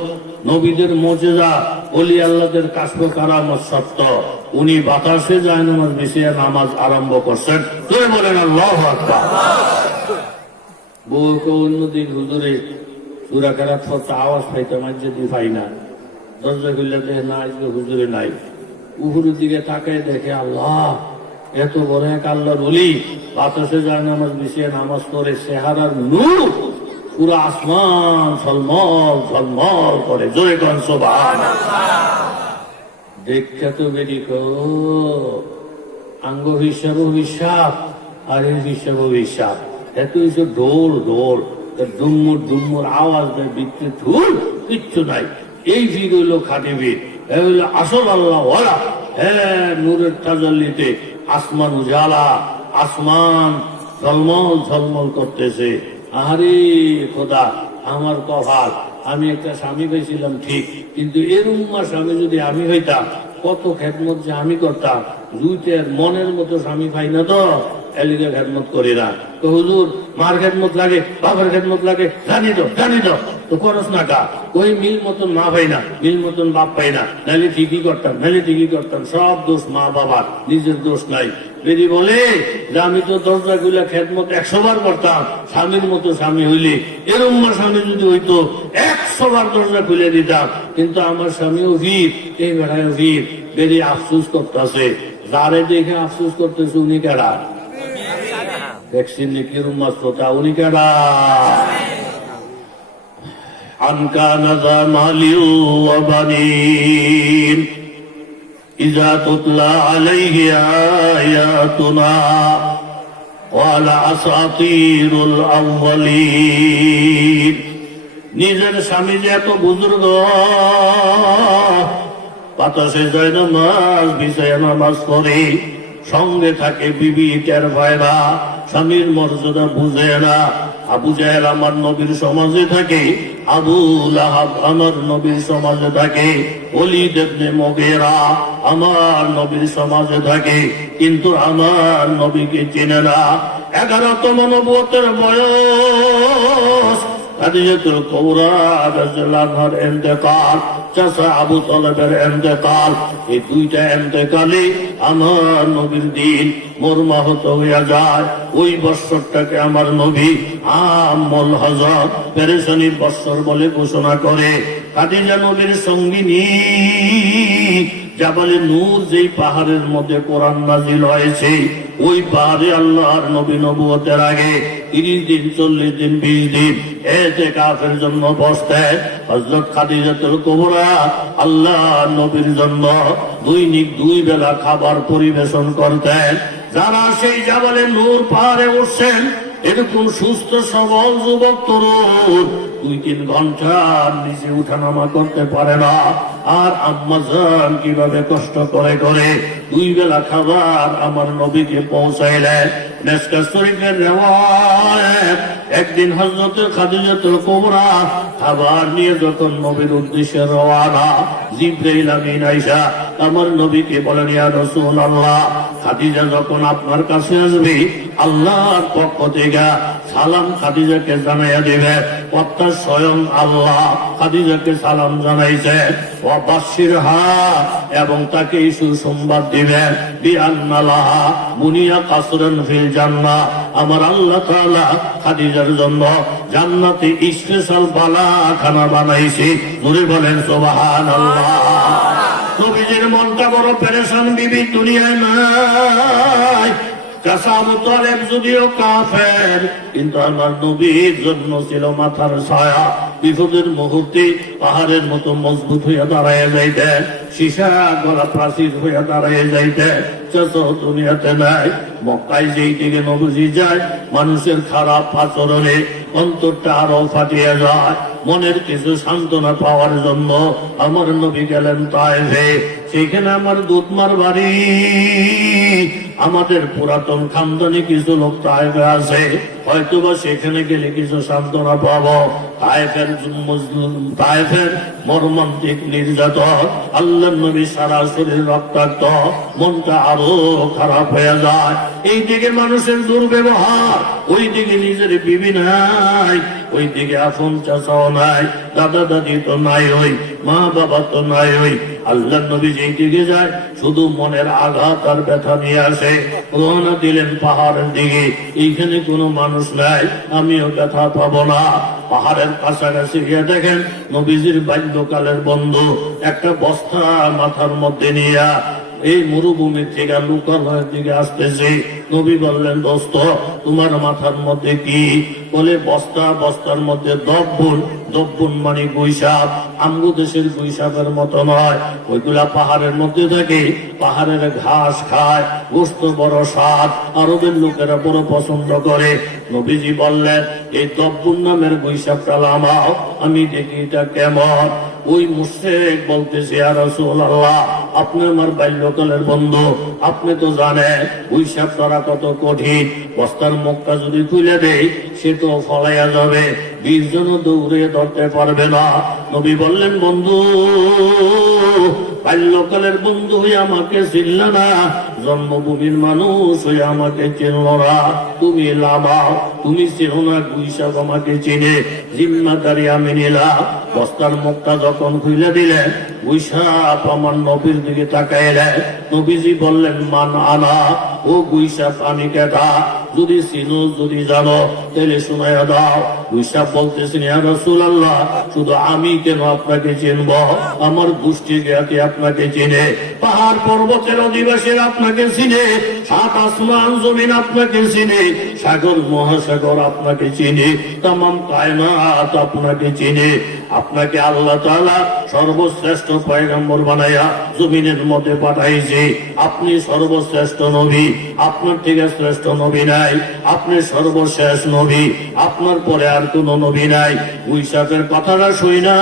নবীদের মুজিজা, ওলি আল্লাহদের কাশফ কারামত সত্য। উনি বাতাসে জাহান্নামের বিষয়ে নামাজ আরম্ভ করছেন। তুই বলেন আল্লাহু আকবার। বউকে অন্যদিন হুজুরে সূরা কেরাত পড়তে আওয়াজ পাইতাম, আজ যদি পাই না। দরজা খুললে দেখে না, আজকে হুজুরে নাই। উপরের দিকে তাকায় দেখে আল্লাহ, এত বড় এক আল্লাহর ওলি বাতাসে যায় নামাজ বিষয়ে নামাজ পড়ে, চেহারার নূর পুরো আসমান ঝলমল ঝলমল করে। জোরে কোন সুবহানাল্লাহ। দেখতে তো বেরি আঙ্গ হিসাব হিসাব আর এর হিসাব হিসাব। এত হয়েছে ঢোল ঢোল, ডুম্মুর ডুম্মুর আওয়াজ দেয়, বিচ্ছে ঢুল কিচ্ছু নাই। এই ভিড় হইল খাঁটি ভিড়, এ হইল আসল আল্লাহ ওয়ালা। হ্যাঁ, নূরের তাজাল্লিতে আসমান উজালা, আসমান ঝলমল ঝলমল করতেছে। আরে খোদা, আমার কপাল, আমি একটা স্বামী পেয়েছিলাম ঠিক, কিন্তু এরুম্মা স্বামী যদি আমি হইতাম, কত খেদমত যে আমি করতাম। জুইতের মনের মতো স্বামী পাই না তো, এলিগে খেদমত করি না। তো হুজুর, মার খেদমত লাগে, বাবার খেদমত লাগে, জানি তো তো করস না কা। ওই মিল মতন মা পাই না, মিল মতন বাপ পাই না, নাহলে ঠিকই করতাম। সব দোষ মা বাবার, নিজের দোষ নাই। বেরি বলে যে আমি তো দরজা গুলা খেদমত 100 বার করতাম, স্বামীর মতো স্বামী হইলে, এরম্মা স্বামী যদি হইতো 100 বার দরজা খুলে দিতাম। কিন্তু আমার স্বামীও ভিড়, এই বেড়ায় ভিড়। বেরি আফসুস করতেছে, যারে দেখে আফসুস করতেছে উনি কেডা? ভ্যাকসিন নাকি রুম্মা শ্রোতা, উনি কেডা? আনকা নাযা মালিউ ওয়া বানিন ইযা তুতলা আলাইহি আয়াতুনা ওয়ালা আসাতিরুল আউয়ালিন। নিজের স্বামী যে এত বুজুর্গ, বাতাসে যায় নামাজ, বিছায় নামাজ পড়ে, সঙ্গে থাকে বিবি, টের পায় না, স্বামীর মর্যাদা বুঝে না। আবু জাহেল আমার নবীর সমাজে থাকে, আবু লাহাব আমার নবীর সমাজে থাকে, ওলীদ ইবনে মুগীরা আমার নবীর সমাজে থাকে, কিন্তু আমার নবীকে চেনে না। 11তম নবুয়তের বয়স, খাদিজাতুল কুবরা রাদিয়াল্লাহু আনহার ইন্তেকাল, চাচা আবু তালেবের ইন্তেকাল, এই দুইটা ইন্তেকালে আমার নবীর দিন মর্মাহত হইয়া যায়। ওই বৎসরটাকে আমার নবী আমল হযরত পেরেশানির বৎসর বলে ঘোষণা করে। খাদিজা নবীর সঙ্গিনী, জাবালে নূর, যেই পাহাড়ের মধ্যে কোরআন নাজিল হয়েছে, ওই পাহাড়ে আল্লাহর নবী নবুয়তের আগে 30 দিন 40 দিন 20 দিন ইতিকাফের জন্য বসতেন। হযরত খাদিজাতুল কুবরা আল্লাহর নবীর জন্য দৈনিক 2 বেলা খাবার পরিবেশন করতেন। যারা সেই জাবালে নূর পাহাড়ে উঠছেন, এরকম সুস্থ সবল যুবক তরুণ 2-3 ঘন্টা নিচে উঠানামা করতে পারে না। আর আম্মা জান কিভাবে কষ্ট করে 2 বেলা খাবার আমার নবীকে পৌঁছাইলেন। মিশকাত শরীফের রিওয়ায়াত, একদিন হযরত খাদিজাতুল কুবরা খাবার নিয়ে যখন নবীর উদ্দেশ্যে রওনা, জিবরাইল আমিন আয়েশা আমার নবীকে বলেন, ইয়া রাসূলুল্লাহ, খাদিজা যখন আপনার কাছে আসবে, আল্লাহর পক্ষ থেকে সালাম খাদিজাকে জানাইয়া দিবে। অর্থাৎ স্বয়ং আল্লাহ খাদিজাকে সালাম জানাইছে। ওয়া বাশশিরহা, এবং তাকে সুসংবাদ দিবেন, বিআন্না লাহা বুনিয়া কাসরান ফিল জান্নাহ, আমার আল্লাহ তাআলা খাদিজার জন্য জান্নাতে স্পেশাল বালাখানা বানাইছে। জোরে বলেন সুবহানাল্লাহ। নবীজির মনটা বড় পেরেশান, বিবি দুনিয়ায় নাই। চাচা আবু তালেব যদিও কাফের, কিন্তু আমার নবীর জন্য ছিল মাথার ছায়া। বিপদের মুহূর্তে পাহাড়ের মতো মজবুত হইয়া দাঁড়াইয়া যাইতেন, সীসা গলা প্রাচীর হইয়া দাঁড়াইয়া যাইতেন। চাচা দুনিয়াতে নাই। মক্কায় যেই দিকে নবীজি যায়, মানুষের খারাপ আচরণে অন্তরটা আরো ফাটিয়া যায়। মনের কিছু সান্ত্বনা পাওয়ার জন্য আমার নবী গেলেন তায়েফে। সেখানে আমার দুধমার বাড়ি, আমাদের পুরাতন খানদানি কিছু লোক তায়েফে আছে, হয়তোবা সেখানে গেলে কিছু সান্ত্বনা পাবো। তায়েফের মর্মান্তিক নির্যাতন, আল্লাহর নবী সারা শরীর রক্তাক্ত, মনটা আরো খারাপ হয়ে যায়। এই দিকে মানুষের দুর্ব্যবহার, ওই দিকে নিজের বিবি নাই, ওই দিকে আপন চাচাও নাই, দাদা দাদি তো নাই, ওই মা বাবা তো নাই। ওই আল্লাহর নবী যেই দিকে যায়, শুধু মনের আঘাত আর ব্যথা নিয়ে আসে। রওনা দিলেন পাহাড়ের দিকে, এইখানে কোনো মানুষ নাই, আমিও ব্যথা পাবো না। পাহাড়ের কাছাকাছি গিয়ে দেখেন নবীজির বাল্যকালের বন্ধু একটা বস্তা মাথার মধ্যে নিয়ে এই মরুভূমির থেকে লোকালয়ের দিকে আসতেছে। নবী বললেন, দোস্ত তোমার মাথার মধ্যে কি? বলে বস্তা, বস্তার মধ্যে দব্বুন। দব্বুন মানে গুইসাপ। আমগো দেশের গুইসাপের মতো নয়, ওইগুলা পাহাড়ের মধ্যে থাকে, পাহাড়ের ঘাস খায়, গোস্ত বড় স্বাদ, আরবের লোকেরা বড় পছন্দ করে। নবীজি বললেন, এই দব্বুন নামের গুইসাপটা লামাও, আমি দেখি এটা কেমন। ওই মুশরিক বলতেছে, ইয়া রাসূলুল্লাহ, আপনি আমার বাল্যকালের বন্ধু, আপনি তো জানেন গুইসাপ ধরা কত কঠিন। বস্তার মুখটা যদি খুলে দেয় সে তো ফলাইয়া যাবে, 20 জনও দৌড়ে ধরতে পারবে না। নবী বললেন, বন্ধু, বাল্যকালের বন্ধু হয়ে আমাকে চিনল না, জন্মভূমির মানুষ হয়ে আমাকে চিনল না, তুমি লামাও, তুমি চেনো না, গুইসাপ আমাকে চিনে, জিম্মাদারি আমি নিলাম। বস্তার মুখটা যখন খুলে দিলেন, গুইসাপ আমার নবীর দিকে তাকাইলেন। নবীজি বললেন, মান আনা, ও গুইসাপ আমি কেটা? যদি চিনো, যদি জানো, তাহলে শোনাইয়া দাও। গুইসাপ বলতেছেন, ইয়া রাসূলুল্লাহ, শুধু আমি কেন আপনাকে চিনব, আমার গোষ্ঠী জ্ঞাতি আপনাকে চিনে, পাহাড় পর্বতের অধিবাসীরা আপনাকে চিনে, সাত আসমান জমিন আপনাকে চিনে, সাগর মহাসাগর আপনাকে চিনে, তামাম কায়নাত আপনাকে চিনে। আপনাকে আল্লাহ তাআলা সর্বশ্রেষ্ঠ পয়গম্বর বানায়া জমিনের মধ্যে পাঠাইছে। আপনি সর্বশ্রেষ্ঠ নবী, আপনার থেকে শ্রেষ্ঠ নবী নাই, আপনি সর্বশেষ নবী, আপনার পরে আর কোন নবী নাই। গুইসাপের কথাটা শুই না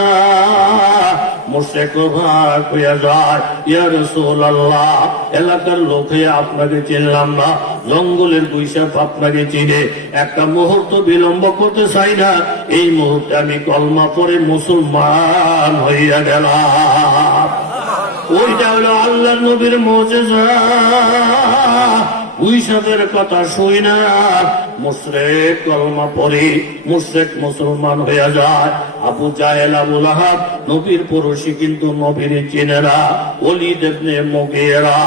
মুশরিক ভাগ হইয়া যায়, ইয়া রাসূলুল্লাহ, এলাকার লোক হয়ে আপনাকে চিনলাম না, জঙ্গলের গুইসাপ আপনাকে চিনে। একটা মুহূর্ত বিলম্ব করতে চাই না, এই মুহূর্তে আমি কলমা পড়ে মুসলমান হইয়া গেলাম। ওইটা হলো আল্লাহর নবীর মুজিজা। গুইসাপের কথা শুই না, মুশরিক কলমা পড়ে মুশরিক মুসলমান হইয়া যায়। আবু জাহেল, আবু লাহাব নবীর পুরুষই, কিন্তু নবীর চিনেরা। ওলীদ ইবনে মুগীরা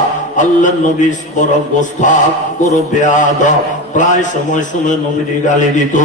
আল্লাহর নবী বড় গোস্তাখ, বড় বেয়াদব, প্রায় সময় সময় নবীর গালি দিত।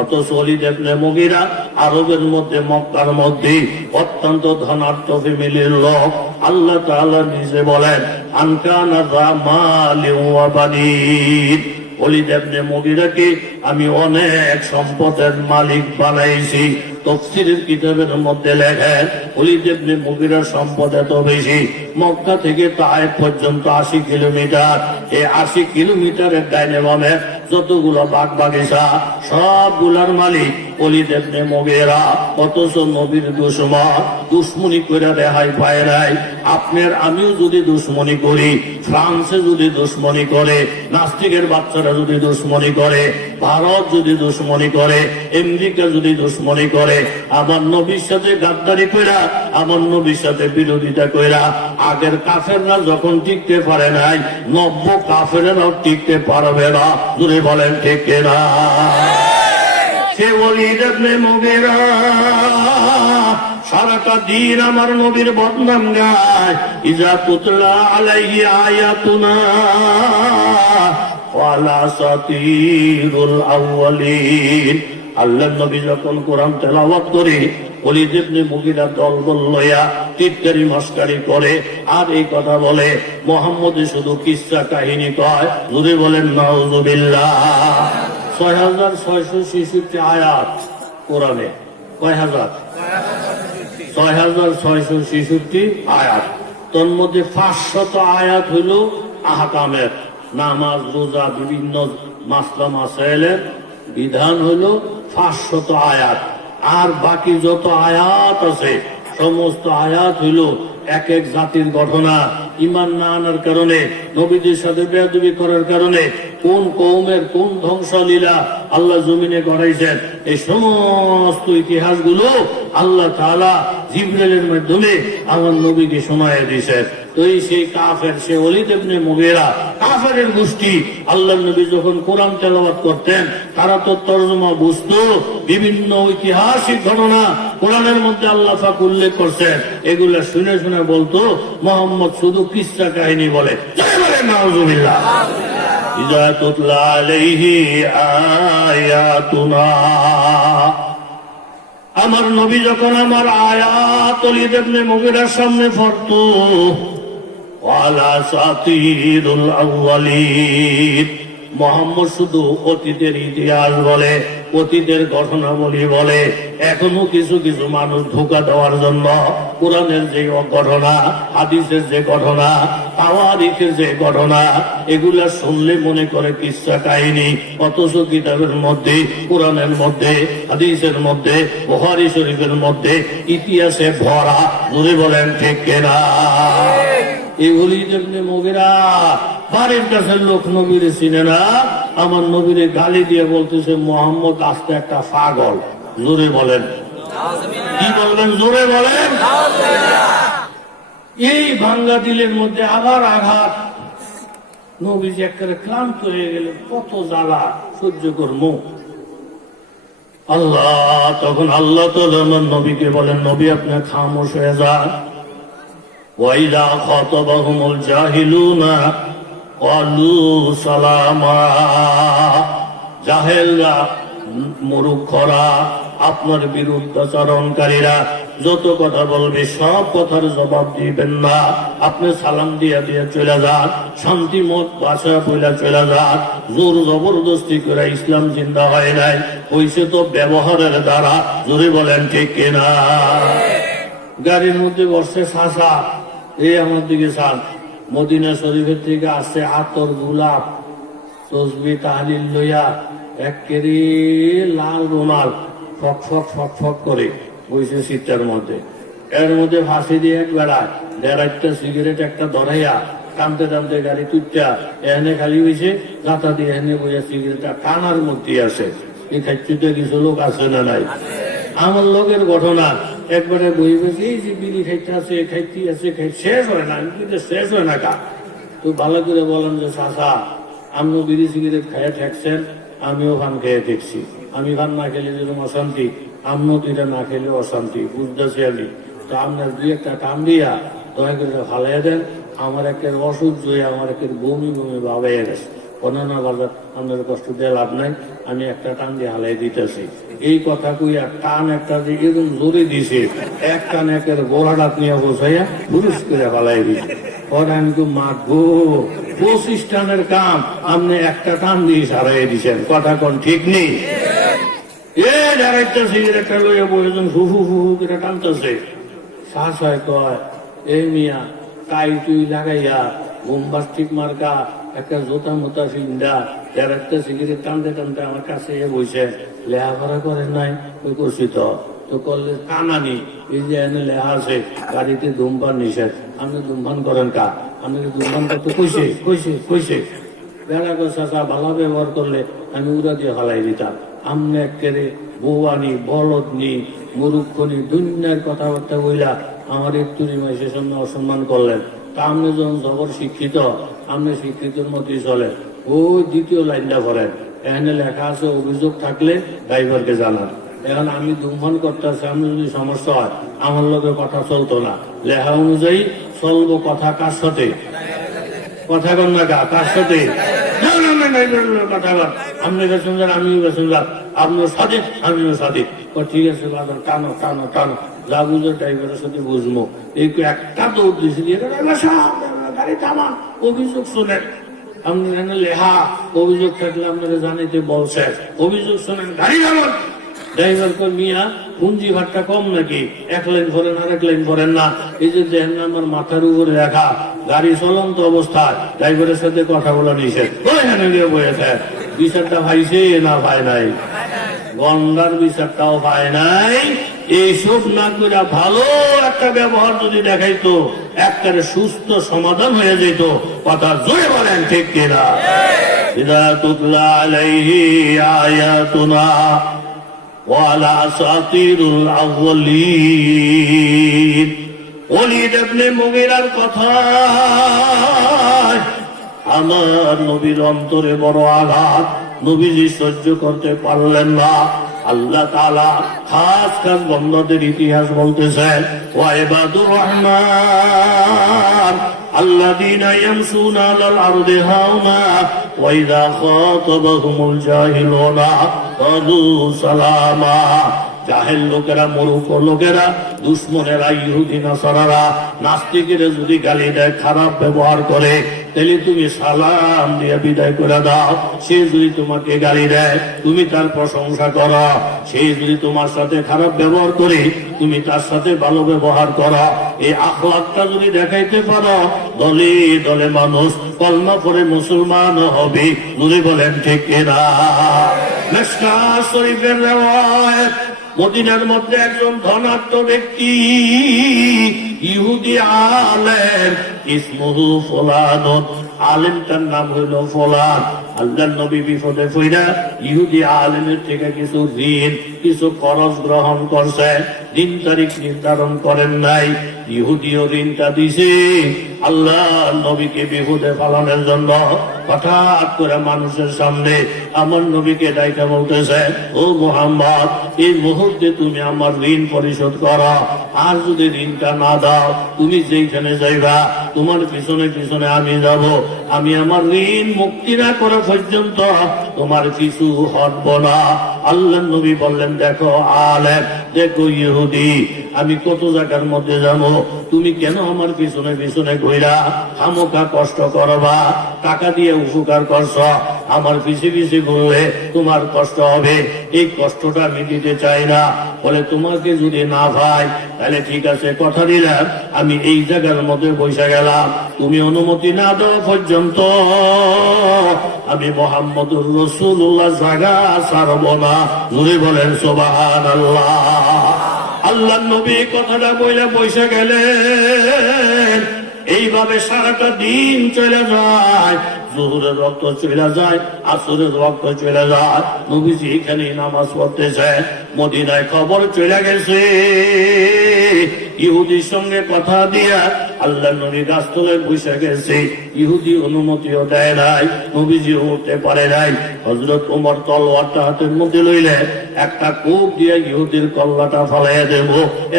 অথচ ওলীদ ইবনে মুগীরা আরবের মধ্যে, মক্কার মধ্যে অত্যন্ত ধনাঢ্য ফ্যামিলির লোক। আল্লাহ তাআলা নিজে বলেন, আনকানা যা মালিন ওয়া বানিন, ওলীদ ইবনে মুগীরাকে আমি অনেক সম্পদের মালিক বানাইছি। তাফসীরের কিতাবের মধ্যে লেখেন, ওলীদ ইবনে মুগীরার সম্পদ এত বেশি, মক্কা থেকে তায়েফ পর্যন্ত 80 কিলোমিটার। এই 80 কিলোমিটারের ডাইনে বামে যতগুলো বাগ বাগিচা, সবগুলার মালিক ওলীদ ইবনে মুগীরা। অথচ নবীর দুশমন, দুশ্মনী করে রেহাই পায় নাই। আপনার আমিও যদি দুশ্মনী করি, ফ্রান্সে যদি দুশ্মনী করে, নাস্তিকের বাচ্চারা যদি দুশ্মনী করে, ভারত যদি দুশ্মনী করে, আমেরিকা যদি দুশ্মনী করে, আমার নবীর সাথে গাদ্দারি কইরা, আমার নবীর সাথে বিরোধিতা কইরা, আগের কাফেররা যখন টিকতে পারে নাই, নব্য কাফেররাও টিকতে পারবে না। জোরে বলেন ঠিক কিনা? সে ওলীদ ইবনে মুগীরা সারাটা দিন আমার নবীর বদনাম গায়। ইজা তুতলা আলাইহি আয়াতুনা ওয়ালা সাতিরুল আউয়ালিন, আল্লাহর নবী যখন কোরআন তেলাওয়াত করে, ওলীদ ইবনে মুগীরা দলবল লইয়া টিটকারি মস্কারি করে, আর এই কথা বলে, মুহাম্মদ শুধু কিসসা কাহিনী কয়। জোরে বলেন নাউযুবিল্লাহ। 6666 আয়াত কোরআনে। কয় হাজার? 6666 আয়াত। তোর মধ্যে 500 আয়াত হইল আহকামের, নামাজ রোজা বিভিন্ন মাসলা মাসাইলের বিধান হইল 500 আয়াত। আর বাকি যত আয়াত আছে সমস্ত আয়াত হইল এক এক জাতির ঘটনা, ইমান না আনার কারণে, নবীদের সাথে বেয়াদবি করার কারণে কোন কওমের কোন ধ্বংসলীলা আল্লাহ জমিনে গড়াইছেন, এই সমস্ত ইতিহাসগুলো আল্লাহ তাআলা জিবরাইলের মাধ্যমে আমার নবীকে শোনায় দিয়েছেন। তো এই সেই কাফের, সে ওলীদ ইবনে মুগীরা কাফেরের গোষ্ঠী, আল্লাহর নবী যখন কোরআন তেলাওয়াত করতেন, তারা তো তরজমা বুঝতো, বিভিন্ন ঐতিহাসিক ঘটনা কোরআনের মধ্যে আল্লাহ পাক উল্লেখ করছেন, এগুলা শুনে শুনে বলতো মুহাম্মদ শুধু কিসসা কাহিনী বলে। নাউযুবিল্লাহ। ইজা তুতলা আলাইহি আয়াতুনা, আমার নবী যখন আমার আয়াত ওলীদ ইবনে মুগীরার সামনে পড়তো, ওয়ালা সাতিরুল আউয়ালিন, মোহাম্মদ শুধু অতীতের ইতিহাস বলে, অতীতের ঘটনাবলী বলে। এখনো কিছু কিছু মানুষ ধোঁকা দেওয়ার জন্য কোরআনের যে ঘটনা, হাদিসের যে ঘটনা, তাওয়ারিখের যে ঘটনা, এগুলা শুনলে মনে করে কিচ্ছা কাহিনী, অথচ কিতাবের মধ্যে, কোরআনের মধ্যে, হাদিসের মধ্যে, বুখারী শরীফের মধ্যে ইতিহাসে ভরা। যদি বলেন ঠিক কিনা? এগুলি যেমনি মুগিরা বাড়ির কাছের লোক নবীরে চিনে না, আমার নবীরে গালি দিয়ে বলতেছে মোহাম্মদ আস্তে একটা পাগল। জোরে বলেন, কি বলবেন? জোরে বলেন। এই ভাঙ্গা দিলের মধ্যে আবার আঘাত। নবীজি একেবারে ক্লান্ত হয়ে গেলেন, কত জ্বালা সহ্য করবো। আল্লাহ তখন আল্লাহ তাআলা আমার নবীকে বলেন, নবী আপনি খামোশ হয়ে যান। ওয়াইদা খাতাবাহুমুল জাহিলুনা ক্বালু সালামা। জাহেলরা, মূর্খরা, আপনার বিরুদ্ধাচরণকারীরা যত কথা বলবে সব কথার জবাব দিবেন না। আপনি সালাম দিয়া দিয়ে চলে যান, শান্তিমত ভাষা বইলা চলে যান। জোর জবরদস্তি করে ইসলাম জিন্দা হয় নাই, হইছে তো ব্যবহারের দ্বারা। জোরে বলেন ঠিক কিনা? গাড়ির মধ্যে বসছে চাচা, এই আমার দিকে চান, মদিনা শরীফের থেকে আসছে আতর, গোলাপ, তসবিহ, তাহলিল লইয়া একেবারে লাল রুমাল ফক ফক ফক ফক করে বইছে সিটটার মধ্যে। এর মধ্যে ফাঁসি দিয়ে এক বেড়ায় দেড়াইটা সিগারেট একটা ধরাইয়া টানতে টানতে গাড়ি তুইটা এখানে খালি হয়েছে, গাতা দিয়ে এখানে বইয়া সিগারেটটা টানার মধ্যে আছে। এই খাইতে কিছু লোক আছে না নাই? আমার লোকের ঘটনা একবারে বই বসে এই যে বিড়ি খাইতে আছে, খাইতে আছে, শেষ হয় না। কিন্তু শেষ হয় না কা? তো ভালো করে বলেন যে চাচা আমিও বিড়ি সিগারেট খাইয়া ঠেকছেন, আমিও ভান খেয়ে দেখছি। আমি ভান না খেলে যেরকম অশান্তি, আমিও দুইটা না খেলে অশান্তি বুঝতেছি আমি। তো আপনার দুই একটা টান দিয়া দয়া করে ভালাই দেন। আমার একের অসহ্য হয়ে আমার একের বমি বমি ভাবাইয়া গেছে। অন্যান্য বাজার আপনার কষ্ট দিয়ে লাভ নাই, আমি একটা টান দিয়ে হালাই দিতেছি। এই কথা কইয়া টান একটা যে এরকম জোরে দিছে, এক টান একের গোড়াটা নিয়ে বসাইয়া পুরুষ করে হালাই দিছে। পরে আমি তো মারবো, 25 টানের কাম আপনি একটা টান দিয়ে সারাই দিচ্ছেন। কথা কোন ঠিক নেই? একটা সিগারেটটা লইয়া বলেছেন, হু হু হু হু করে টানতেছে। শ্বাস হয় কয়, এই মিয়া কাই তুই লাগাইয়া বোম্বাস্টিক মার্কা একটা জোতা মোতা ফিন্ডা যার একটা সিগারেট টানতে টানতে আমার কাছে বইছে। লেহাপড়া করেন নাই? ওই করছি তো করলে কানানি। এই যে এনে লেহা আছে গাড়িতে ধূমপান নিষেধ, আপনি ধূমপান করেন কা? আমি ধূমপান করতে কইছে কইছে কইছে। বেড়া চাচা ভালো ব্যবহার করলে আমি উড়া দিয়ে হালাই দিতাম। আমনে একেবারে বৌয়ানি, বলদনি, মুরুক্ষনি, দুনিয়ার কথাবার্তা বইলা আমার একটু মাসের সামনে অসম্মান করলেন। তা আপনি যখন জবর শিক্ষিত, আপনি শিক্ষিতের মতোই চলেন। ওই দ্বিতীয় লাইনটা করেন, এখানে লেখা আছে অভিযোগ থাকলে ড্রাইভারকে জানান। এখন আমি ধূমপান করতে আসছি, আমি যদি সমস্যা হয় আমার লোকে কথা চলতো না। লেখা অনুযায়ী চলবো। কথা কার সাথে? কথা কন না কার সাথে? কথা কর, আপনি গেছেন যান, আমিও গেছেন যান, আপনার সাথে আমিও সাথে। ঠিক আছে বাজার, টানো টানো টানো, যা বুঝো ড্রাইভারের সাথে বুঝবো। এই একটা দৌড় দিয়েছি, গাড়ি থামান, অভিযোগ শোনেন। আপনি লেহা অভিযোগ থাকলে আপনারা জানিতে বলছেন, অভিযোগ শোনেন, গাড়ি থামান। ড্রাইভার কর, মিয়া পুঞ্জি ভাটটা কম নাকি? এক লাইন ভরেন, আরেক লাইন ভরেন না। এই যে দেখেন না আমার মাথার উপরে রাখা গাড়ি চলন্ত অবস্থায় ড্রাইভারের সাথে কথা বলা নিষেধ। ওইখানে গিয়ে বসেছে, বিচারটা পাইছে না পায় নাই? গন্ডার বিচারটাও পায় নাই। এইসব না করে ভালো একটা ব্যবহার যদি দেখাইতো, একবারে সুস্থ সমাধান হয়ে যেত। কথা জোরে বলেন ঠিক কিনা? ইযা তুতলা আলাইহি আয়াতুনা ওয়ালা আসাতিরুল আউয়ালিন। ওলীদ ইবনে মুগীরার কথা আমার নবীর অন্তরে বড় আঘাত। নবীজি সহ্য করতে পারলেন না। আল্লাহ তাআলা খাস খাস বন্দাদের ইতিহাস বলতেছেন, ওয়া ইবাদুর রহমান আল্লাযীনা ইয়ামশুনা আলাল আরদি হাওনা ওয়া ইযা খাতাবাহুমুল জাহিলুনা ক্বালু সালামা। জাহেল লোকেরা, মূর্খ লোকেরা, দুশ্মনেরা, ইহুদি নাসারারা, নাস্তিকেরা যদি গালি দেয়, খারাপ ব্যবহার করে, তাহলে তুমি সালাম দিয়ে বিদায় করে দাও। সে যদি তোমাকে গালি দেয় তুমি তার প্রশংসা করো, সে যদি তোমার সাথে খারাপ ব্যবহার করে তুমি তার সাথে ভালো ব্যবহার করো। এই আখলাকটা যদি দেখাইতে পারো, দলে দলে মানুষ কলমা পড়ে মুসলমান হবে। যদি বলেন ঠিক কিনা? মিশকাত শরীফের রিওয়ায়াত, মদিনার মধ্যে একজন ধনাঢ্য ব্যক্তি, ইহুদি আলেম, ইসমুহু ফুলান, আলেমটার নাম হইল ফুলান। আল্লাহর নবী বিপদে পড়া ইহুদি আলেমের থেকে কিছু ঋণ, কিছু খরচ গ্রহণ করছে, দিন তারিখ নির্ধারণ করেন নাই। ইহুদিও ঋণটা দিছে আল্লাহ নবীকে বিপদে ফেলানোর জন্য। হঠাৎ করে মানুষের সামনে আমার নবীকে ডাইকা বলতেছে, ও মুহাম্মদ, এই মুহূর্তে তুমি আমার ঋণ পরিশোধ করো, আর যদি ঋণটা না দাও তুমি যেখানে যাইবা তোমার পিছনে পিছনে আমি যাব। আমি আমার ঋণ মুক্তি না করা পর্যন্ত তোমার কিছু হটব না। আল্লাহ নবী বললেন, দেখো আলেম, দেখো ইহুদি, আমি কত জায়গার মধ্যে যাবো, তুমি কেন আমার পিছনে পিছনে ঘুরা খামোখা কষ্ট করবা? টাকা দিয়ে উপকার করছ, আমার পিছে পিছে ঘুরলে তোমার কষ্ট হবে, এই কষ্টটা আমি দিতে চাই না। বলে তোমাকে যদি না ভাই তাহলে ঠিক আছে, কথা দিলাম আমি এই জায়গার মধ্যে বসে গেলাম, তুমি অনুমতি না দেওয়া পর্যন্ত আমি মুহাম্মদুর রাসূলুল্লাহ জায়গা ছাড়ব না। জোরে বলেন সুবহানাল্লাহ। আল্লাহ নবী কথাটা বইলে বসে গেলেন। এইভাবে সারাটা দিন চলে যায়, জোহরের রক্ত চলে যায়, আসরের রক্ত চলে যায়, নবীজি এখানে নামাজ পড়তেছে। মদিনায় খবর চলে গেছে, ইহুদির সঙ্গে কথা দিয়া আল্লাহ নবী গাছতলায় বসে গেছে। ইহুদি অনুমতিও দেয় নাই, নবীজি উঠতে পারে নাই। হযরত ওমর তলোয়ারটা হাতের মধ্যে লইলে একটা কোপ দিয়ে ইহুদির কল্লাটা ফালাইয়া দেব,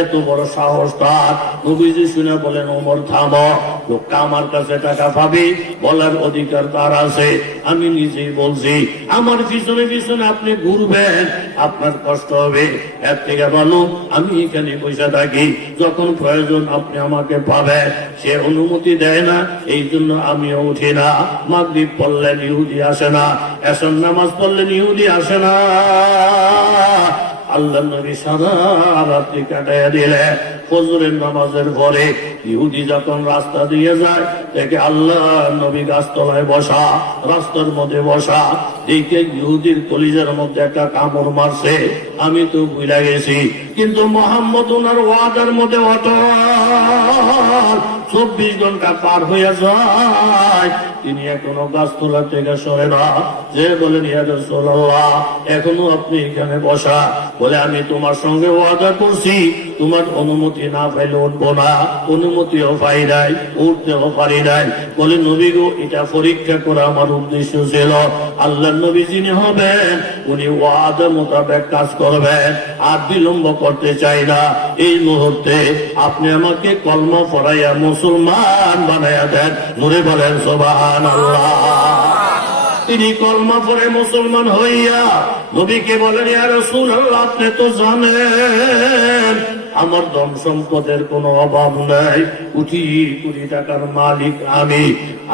এত বড় সাহস তার। নবীজি শুনে বলেন, ওমর থামো, লোকটা আমার কাছে টাকা পাবে বলার অধিকার তার আছে। আমি নিজেই বলছি, আমার পিছনে পিছনে আপনি ঘুরবেন, আপনার কষ্ট হবে। এর থেকে ভালো আমি এখানে বসে থাকি, যখন প্রয়োজন আপনি আমাকে পাবেন। সে অনুমতি দেয় না, এই জন্য আমিও উঠি না। মাগরিব পড়লেন ইহুদি আসে না, এশার নামাজ পড়লেন ইহুদি আসে না। আল্লাহ নবী সারা রাত্রি কাটাইয়া দিলে। ফজরের নামাজের পরে ইহুদি যখন রাস্তা দিয়ে যায়, দেখে আল্লাহ নবী গাছতলায় বসা, রাস্তার মধ্যে বসা, দেখে ইহুদির কলিজার মধ্যে একটা কামড় মারছে। আমি তো ভুলে গেছি, কিন্তু মুহাম্মদ ওনার ওয়াদার মধ্যে অটল। 24 ঘন্টা পার হইয়া যায়, তিনি এখনো গাছতলা থেকে সরে না। যে বলেন, ইয়া রাসূলুল্লাহ, এখনো আপনি এখানে বসা। বলে, আমি তোমার সঙ্গে ওয়াদা করছি, তোমার অনুমতি না পাইলে উঠবো না। অনুমতিও পাই নাই, উঠতেও পারি নাই। বলে, নবী গো, এটা পরীক্ষা করা আমার উদ্দেশ্য ছিল। আল্লাহ নবী যিনি হবেন উনি ওয়াদা মোতাবেক কাজ করবেন, আর বিলম্ব করতে চাই না। এই মুহূর্তে আপনি আমাকে কলমা পড়াইয়া মুসলমান বানাইয়া দেন। জোরে বলেন সুবহানাল্লাহ। তিনি কলমা পড়ে মুসলমান হইয়া নবীকে বলেন, ইয়া রাসূলুল্লাহ, আপনি তো জানেন আমার ধন সম্পদের কোনো অভাব নাই, কোটি কোটি টাকার মালিক আমি।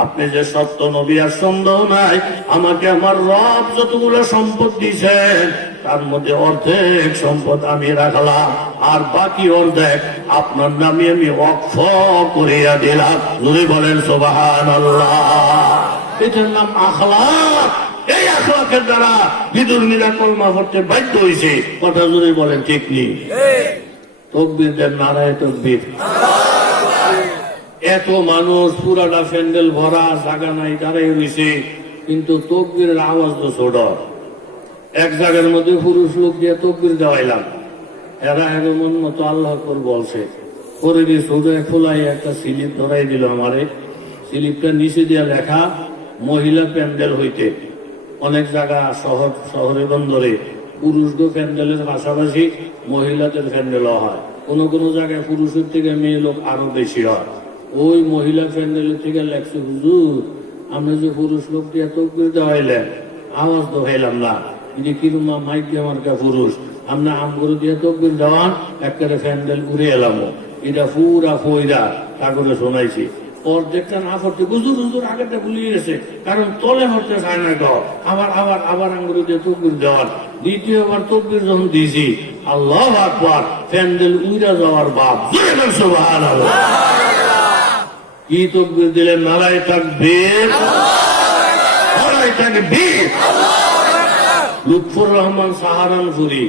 আপনি যে সত্য নবী আর সন্দেহ নাই, আমাকে আমার রব যতগুলো সম্পদ দিয়েছেন তার মধ্যে অর্ধেক সম্পদ আমি রাখলাম, আর বাকি অর্ধেক আপনার নামে আমি ওয়াকফ করিয়া দিলাম। জোরে বলেন সুবহানাল্লাহ। এটার নাম আখলাক। এই আখলাকের দ্বারা বিদুর্মীরা কলমা পড়তে বাধ্য হয়েছে। কথা জোরে বলেন, ঠিক নেই? তকবীর দেন, নারায়ে তকবীর। এত মানুষ, পুরাটা প্যান্ডেল ভরা, জায়গা নাই, দাঁড়াই রয়েছে, কিন্তু তকবীরের আওয়াজ তো ছোট। এক জায়গার মধ্যে পুরুষ লোক দিয়ে তকবীর দেওয়াইলাম, এরা এমন মতো আল্লাহ আকবার বলছে। পরে দিয়ে সোজা খোলাই একটা স্লিপ ধরাই দিল আমারে। স্লিপটা নিচে দিয়ে লেখা, মহিলা প্যান্ডেল হইতে। অনেক জায়গা শহরে বন্দরে পুরুষদের প্যান্ডেলের পাশাপাশি মহিলাদের প্যান্ডেলও হয়। কোনো কোনো জায়গায় পুরুষের থেকে মেয়ে লোক আরো বেশি হয়। ওই মহিলা প্যান্ডেলের থেকে লেখছে, হুজুর আমরা যে পুরুষ লোক দিয়ে তকবীর দেওয়াইলেন, আওয়াজ তো হইলাম না, কিন্তু কিরুমা মাইক দিয়ে আমার পুরুষ, আমরা আমগুলো দিয়ে তকবীর দেওয়ান, একটা প্যান্ডেল ঘুরে এলাম। এটা পুরা ফইরা কাগজে শোনাইছি। অর্ধেকটা না পড়তে হুজুর হুজুর আগেটা ভুলিয়ে গেছে, কারণ তলে হতে চায় না গো। আবার আবার আবার আঙ্গুলি দিয়ে তকবির দেওয়ার, দ্বিতীয়বার তকবির যখন দিয়েছি, আল্লাহু আকবার, প্যান্ডেল উইরা যাওয়ার বাপ, সুবহানাল্লাহ। কি তকবির দিলেন? নারায়ে তাকবীর, নারায়ে তাকবীর। লুৎফর রহমান সাহারানপুরি,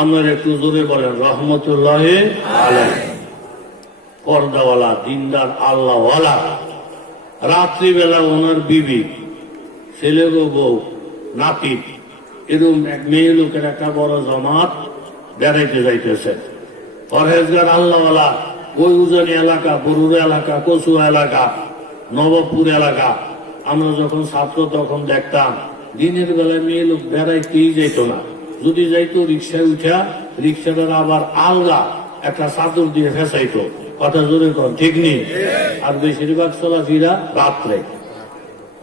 আপনার একটু জোরে বলেন রহমতুল্লাহ আলাইহি। পর্দাওয়ালা, দিনদার, আল্লাহওয়ালা। রাত্রিবেলা ওনার বিবি, ছেলে গো বউ, নাতি, এরকম এক মেয়ে লোকের একটা বড় জমাত বেড়াইতে যাইতেছে। পরহেজগার আল্লাহওয়ালা, ওই উজানি এলাকা, বরুড়া এলাকা, কচুয়া এলাকা, নবাবপুর এলাকা। আমরা যখন ছাত্র তখন দেখতাম দিনের বেলায় মেয়ে লোক বেড়াইতেই যেত না। যদি যাইতো রিক্সায় উঠা, রিক্সাটার আবার আলগা একটা চাদর দিয়ে ফেসাইতো। কথা জোরে কর, ঠিক নেই? আর বেশিরভাগ চলাফেরা রাত্রে।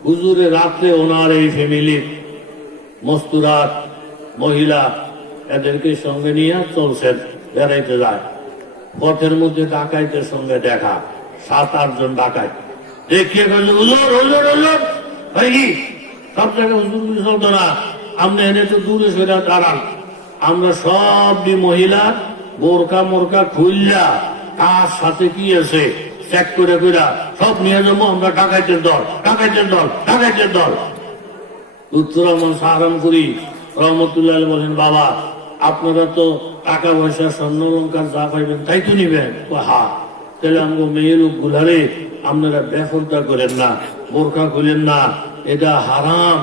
হুজুরে রাত্রে ওনার এই ফ্যামিলির মস্তুরাত মহিলা এদেরকে সঙ্গে নিয়ে চলছেন, বেড়াইতে যায়। পথের মধ্যে ডাকাইতের সঙ্গে দেখা, 7-8 জন ডাকাইত দেখিয়ে বলছে, হুজুর হুজুর হুজুর ভাই, কি সব জায়গায় হুজুর চলতো না, আপনি এনে তো দূরে সরে দাঁড়ান। আমরা সব মহিলা বোরকা মোরকা খুললা, কার সাথে কি আছে চেক করে করে সব নিয়ে যাবো আমরা, ডাকাইতের দল, ডাকাইতের দল, ডাকাইতের দল। লুৎফর রহমান সাহারানপুরি রহমতুল্লাহ বলেন, বাবা আপনারা তো টাকা পয়সা স্বর্ণ অলংকার যা পাইবেন তাই তো নিবেন। হা, তাহলে আমাকে মেয়ে লোক গুলারে আপনারা বেফরদা করেন না, বোরকা খুলেন না, এটা হারাম।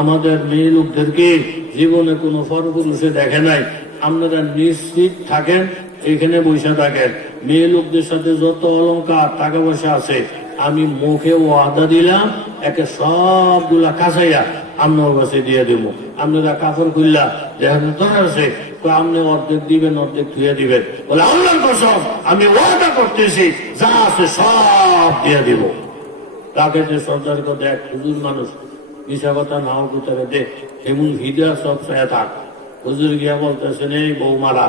আমাদের মেয়ে লোকদেরকে জীবনে কোনো পরপুরুষে দেখে নাই। আপনারা নিশ্চিত থাকেন, এখানে বসে থাকেন। মেয়ে লোকদের সাথে যত অলংকার টাকা পয়সা আছে, আমি মুখে ওয়াদা দিলাম, একে সবগুলা কাছাইয়া আপনার কাছে দিয়ে দেবো। আপনারা কাপড় খুললা যেখানে দরকার আছে, আপনি অর্ধেক দিবেন, অর্ধেক ধুয়ে দিবেন। বলে আল্লাহর কসম, আমি ওয়াদা করতেছি, যা আছে সব দিয়ে দিব। তাকে যে সর্দার দেখ, হুজুর মানুষ, মিশা কথা নাও কোথায় দে, এমন ভিডিও সব চায় থাক। হুজুর গিয়া বলতেছেন, এই বৌমারা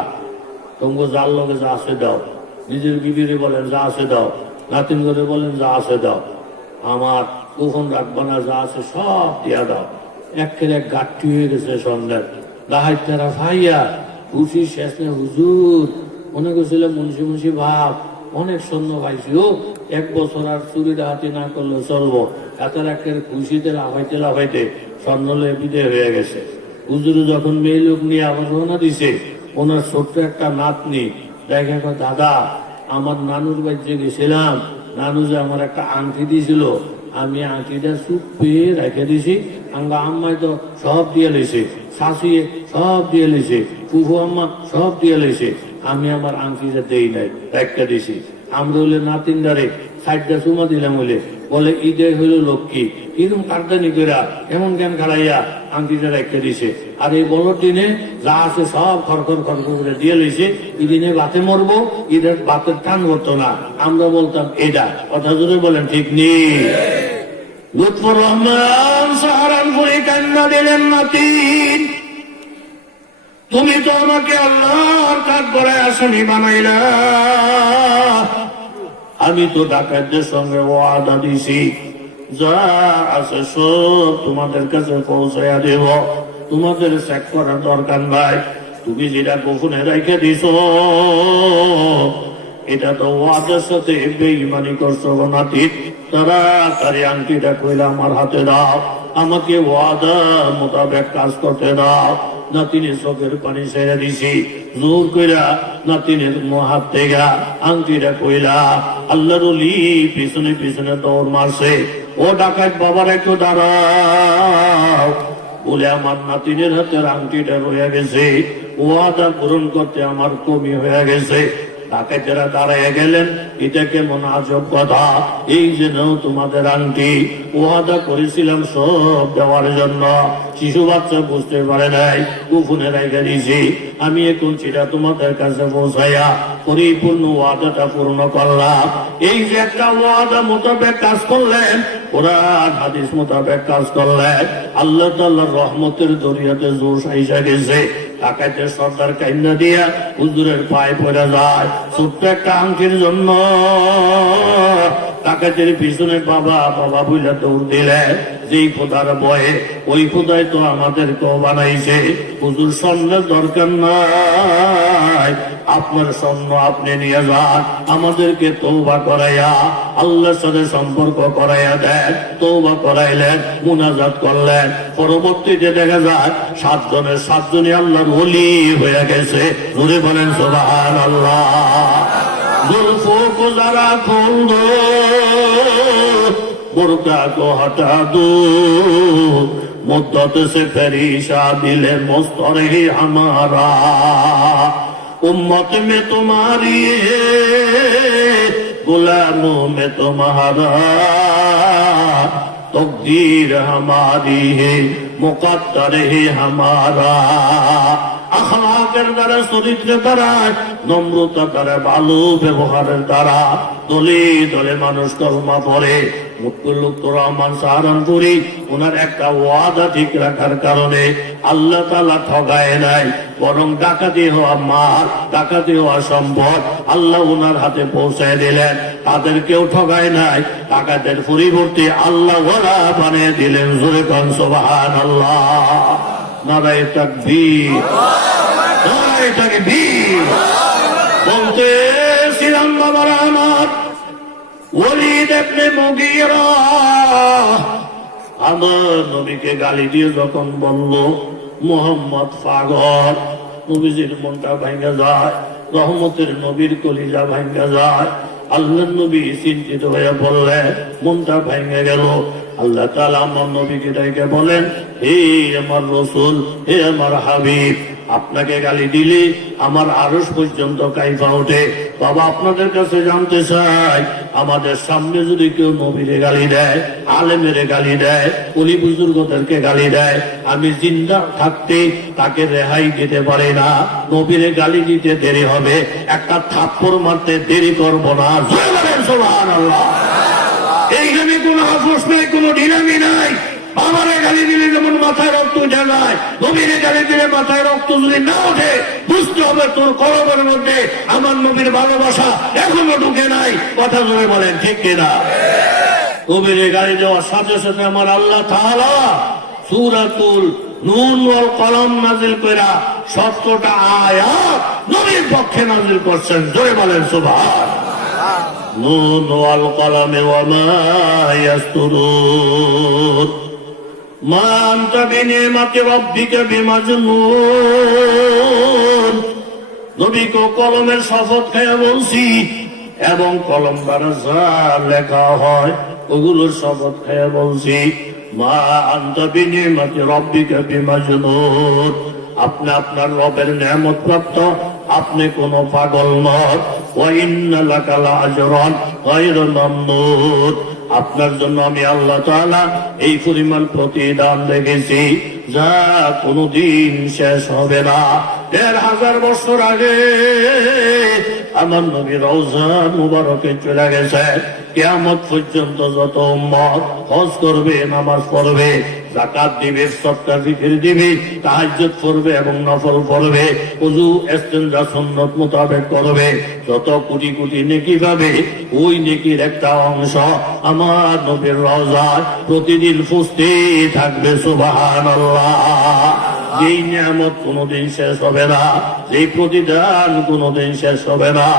তোমাকে যার লগে যা আছে দাও, নিজের বিবিরে বলেন যা আছে দাও, নাতিন করে বলেন যা আছে দাও, আমার কখন রাখবা না, যা আছে সব দিয়া দাও। একের এক গাঠি হয়ে গেছে সন্ধ্যার, দাহাই তারা ভাইয়া খুশি শেষ নেই। হুজুর মনে করছিল মুন্সি মুন্সি ভাব, অনেক সৈন্য পাইছি, ও 1 বছর আর চুরি ডাহাতি না করলে চলবো। এত একের খুশিতে লাফাইতে লাফাইতে স্বর্ণলে বিদে হয়ে গেছে। হুজুরে যখন মেয়ে লোক নিয়ে আবার রওনা দিছে, ওনার ছোট্ট একটা নাতনি দেখে, দাদা আমার নানুর বাড়িতে গেছিলাম, নানু যে আমার একটা আংটি দিয়েছিল, আমি আংটিটা চুপ পেয়ে রেখে দিছি। আঙ্গা আম্মাই তো সব দিয়ে লেছে, শাশি সব দিয়ে লেছে, ফুফু আম্মা সব দিয়ে লেছে, আমি আমার আংটিটা দেই নাই, একটা দিছি। আমরা হলে নাতিনদারে 60টা চুমা দিলাম হলে, বলে ঈদে হইল লক্ষ্মী, কিরম কারদানি করা এমন জ্ঞান খাড়াইয়া আংটিটা রেখে দিছে। আর এই বলর দিনে যা আছে সব খরখর খরখর করে দিয়ে লইছে। এই দিনে বাতে মরবো, ঈদের বাতের টান করতো না। আমরা বলতাম এটা। কথা জোরে বলেন, ঠিক নেই? লুৎফর রহমান সাহারানপুরি কান্না দিলেন, নাতিন তুমি তো আমাকে আল্লাহর কাজ করে আসামি বানাইলা, আমি তো ডাকাতদের সঙ্গে ওয়াদা দিছি, যা আছে সব তোমাদের কাছে পৌঁছাইয়া দেব, তোমাদের চেক করার দরকার নাই। তুমি যেটা গোপনে রেখে দিছ, এটা তো ওয়াদার সাথে বেঈমানি করছো নাতি। তাড়াতাড়ি আংটিটা কইলা আমার হাতে দাও, আমাকে ওয়াদা মোতাবেক কাজ করতে দাও। নাতিনের চোখের পানি ছেড়ে দিছি, জোর কইরা নাতিনের হাত থেকে আংটিটা কইলা। আল্লাহর ওলি পিছনে পিছনে দৌড় মারছে, ও ডাকাত বাবার একটু দাঁড়াও বলে আমার নাতিনের হাতের আংটিটা রয়ে গেছে, ওয়াদা পূরণ করতে আমার কমি হয়ে গেছে। ডাকাতেরা দাঁড়াইয়া গেলেন, এটা কেমন আজব কথা, এই যেন তোমাদের আংটি, ওয়াদা করেছিলাম সব দেওয়ার জন্য, শিশু বাচ্চা বুঝতে পারে নাই, গোপনে রেখে দিয়েছি, আমি এখন সেটা তোমাদের কাছে পৌঁছাইয়া পরিপূর্ণ ওয়াদাটা পূর্ণ করলাম। এই যে একটা ওয়াদা মোতাবেক কাজ করলেন, কোরআন হাদিস মোতাবেক কাজ করলেন, আল্লাহ তাআলার রহমতের দরিয়াতে জোশ আইসা গেছে। ডাকাতের সর্দার কান্না দিয়া হুজুরের পায়ে পড়ে যায়, ছোট্ট একটা আংটির জন্য। ডাকাতের পিছনে বাবা বাবা বুঝলে দৌড় দিলে, যেই খোদার বয়ে ওই খোদাই তো আমাদেরকেও বানাইছে। হুজুর স্বর্ণের দরকার নাই, আপনার স্বর্ণ আপনি নিয়ে যান, আমাদেরকে তওবা করাইয়া আল্লাহর সাথে সম্পর্ক করাইয়া দেন। তওবা করাইলেন, মুনাজাত করলেন, পরবর্তীতে দেখা যায় 7 জনের 7 জনই আল্লাহর ওলি হয়ে গেছে। জোরে বলেন সুবহানাল্লাহ। जुल्फों को जरा खोल दो, बुर्का को हटा दो, मुद्दत से फरीशा दिल मुस्तर ही हमारा, उम्मत में तुम्हारी गुलामों में तुम्हारा, तकदीर हमारी है मुकद्दर ही हमारा। আখলাকের দ্বারা, চরিত্রের দ্বারা, নম্রতার দ্বারা, ভালো ব্যবহারের দ্বারা দলে দলে মানুষ কলমা পড়ে। মুকুল্লুর রহমান সাহারানপুরি ওনার একটা ওয়াদা ঠিক রাখার কারণে আল্লাহ তাআলা ঠগায় নাই, বরং ডাকাতি হওয়া মাল, ডাকাতি হওয়া সম্পদ আল্লাহ ওনার হাতে পৌঁছায় দিলেন। তাদেরকেও ঠগায় নাই, ডাকাতের পরিবর্তে আল্লাহ ওরা বানিয়ে দিলেন। জোরে কোন সুবহানাল্লাহ। নারায়ে তাকবীর, নারায়ে তাকবীর। বলতেছিলাম বাবারা আমার, ওলীদ ইবনে মুগীরা আমার নবীকে গালি দিয়ে যখন বলল মুহাম্মদ পাগল, নবীজির মনটা ভাঙা যায়, রহমতের নবীর কলিজা ভাঙা যায়। আল্লাহর নবী চিন্তিত হয়ে বললেন, মনটা ভেঙে গেল। আল্লাহ তাআলা আমার নবীকে ডেকে বলেন, হে আমার রাসূল, হে আমার হাবিব, আপনাকে গালি দিলে আমার আরশ পর্যন্ত কাইফা ওঠে। বাবা আপনাদের কাছে জানতে চাই, আমাদের সামনে যদি কেউ নবীরে গালি দেয়, আলেমের গালি দেয়, ওলি বুজুর্গদেরকে গালি দেয়, আমি জিন্দা থাকতে তাকে রেহাই দিতে পারি না। নবীরে গালি দিতে দেরি হবে, একটা থাপ্পড় মারতে দেরি করব না। সুবহানাল্লাহ। এইখানে কোনো আপোষ নাই, কোনো ঢিলামি নাই। আমারে গালি দিলে যেমন মাথায় রক্ত উঠে যায়, নবীরে গালি দিলে মাথায় রক্ত যদি না ওঠে, বুঝতে হবে তোর কলমের মধ্যে আমার নবীর ভালোবাসা এখনো ঢুকে নাই। কথা জোরে বলেন, ঠিক কিনা? নবীরে গালি দেওয়ার সাথে সাথে আমার আল্লাহ তাআলা সূরাতুল নুন ওয়াল কলম নাযিল কইরা 17টা আয়াত নবীর পক্ষে নাযিল করছেন। জোরে বলেন সুবহানাল্লাহ। নুন ওয়াল কলমে ওয়া মা ইয়াসতুরুন মা আনতা বিনিমাতি রাব্বিকা বিমাজনুন। নবীকে কলমের শপথ খেয়ে বলছি, এবং কলম দ্বারা যা লেখা হয় ওগুলোর শপথ খেয়ে বলছি, মা আনতা বিনিমাতি রাব্বিকা বিমাজনুন। আপনি আপনার রবের নেয়ামত প্রাপ্ত, আপনি কোন পাগল নন। ওয়া ইন্না লাকা লাআজরান গায়রা মামনুন। আপনার জন্য আমি আল্লাহ তাআলা এই পরিমাণ প্রতিদান রেখেছি যা কোনদিন শেষ হবে না। ১,৫০০ বছর আগে আমার নবী রওজা মুবারকে চলে গেছে। কিয়ামত পর্যন্ত যত উম্মত হজ করবে, নামাজ পড়বে, যাকাত দিবে, সদকা ফিতর দিবে, তাহাজ্জুদ পড়বে এবং নফল পড়বে, ওযু ইস্তেনজা সুন্নাত মোতাবেক করবে, যত কোটি কোটি নেকি পাবে, ওই নেকির একটা অংশ আমার নবীর রওজায় প্রতিদিন ফুসতে থাকবে। সুবহানাল্লাহ। যেই নিয়ামত কোনদিন শেষ হবে না, যেই প্রতিদান কোনদিন শেষ হবে না।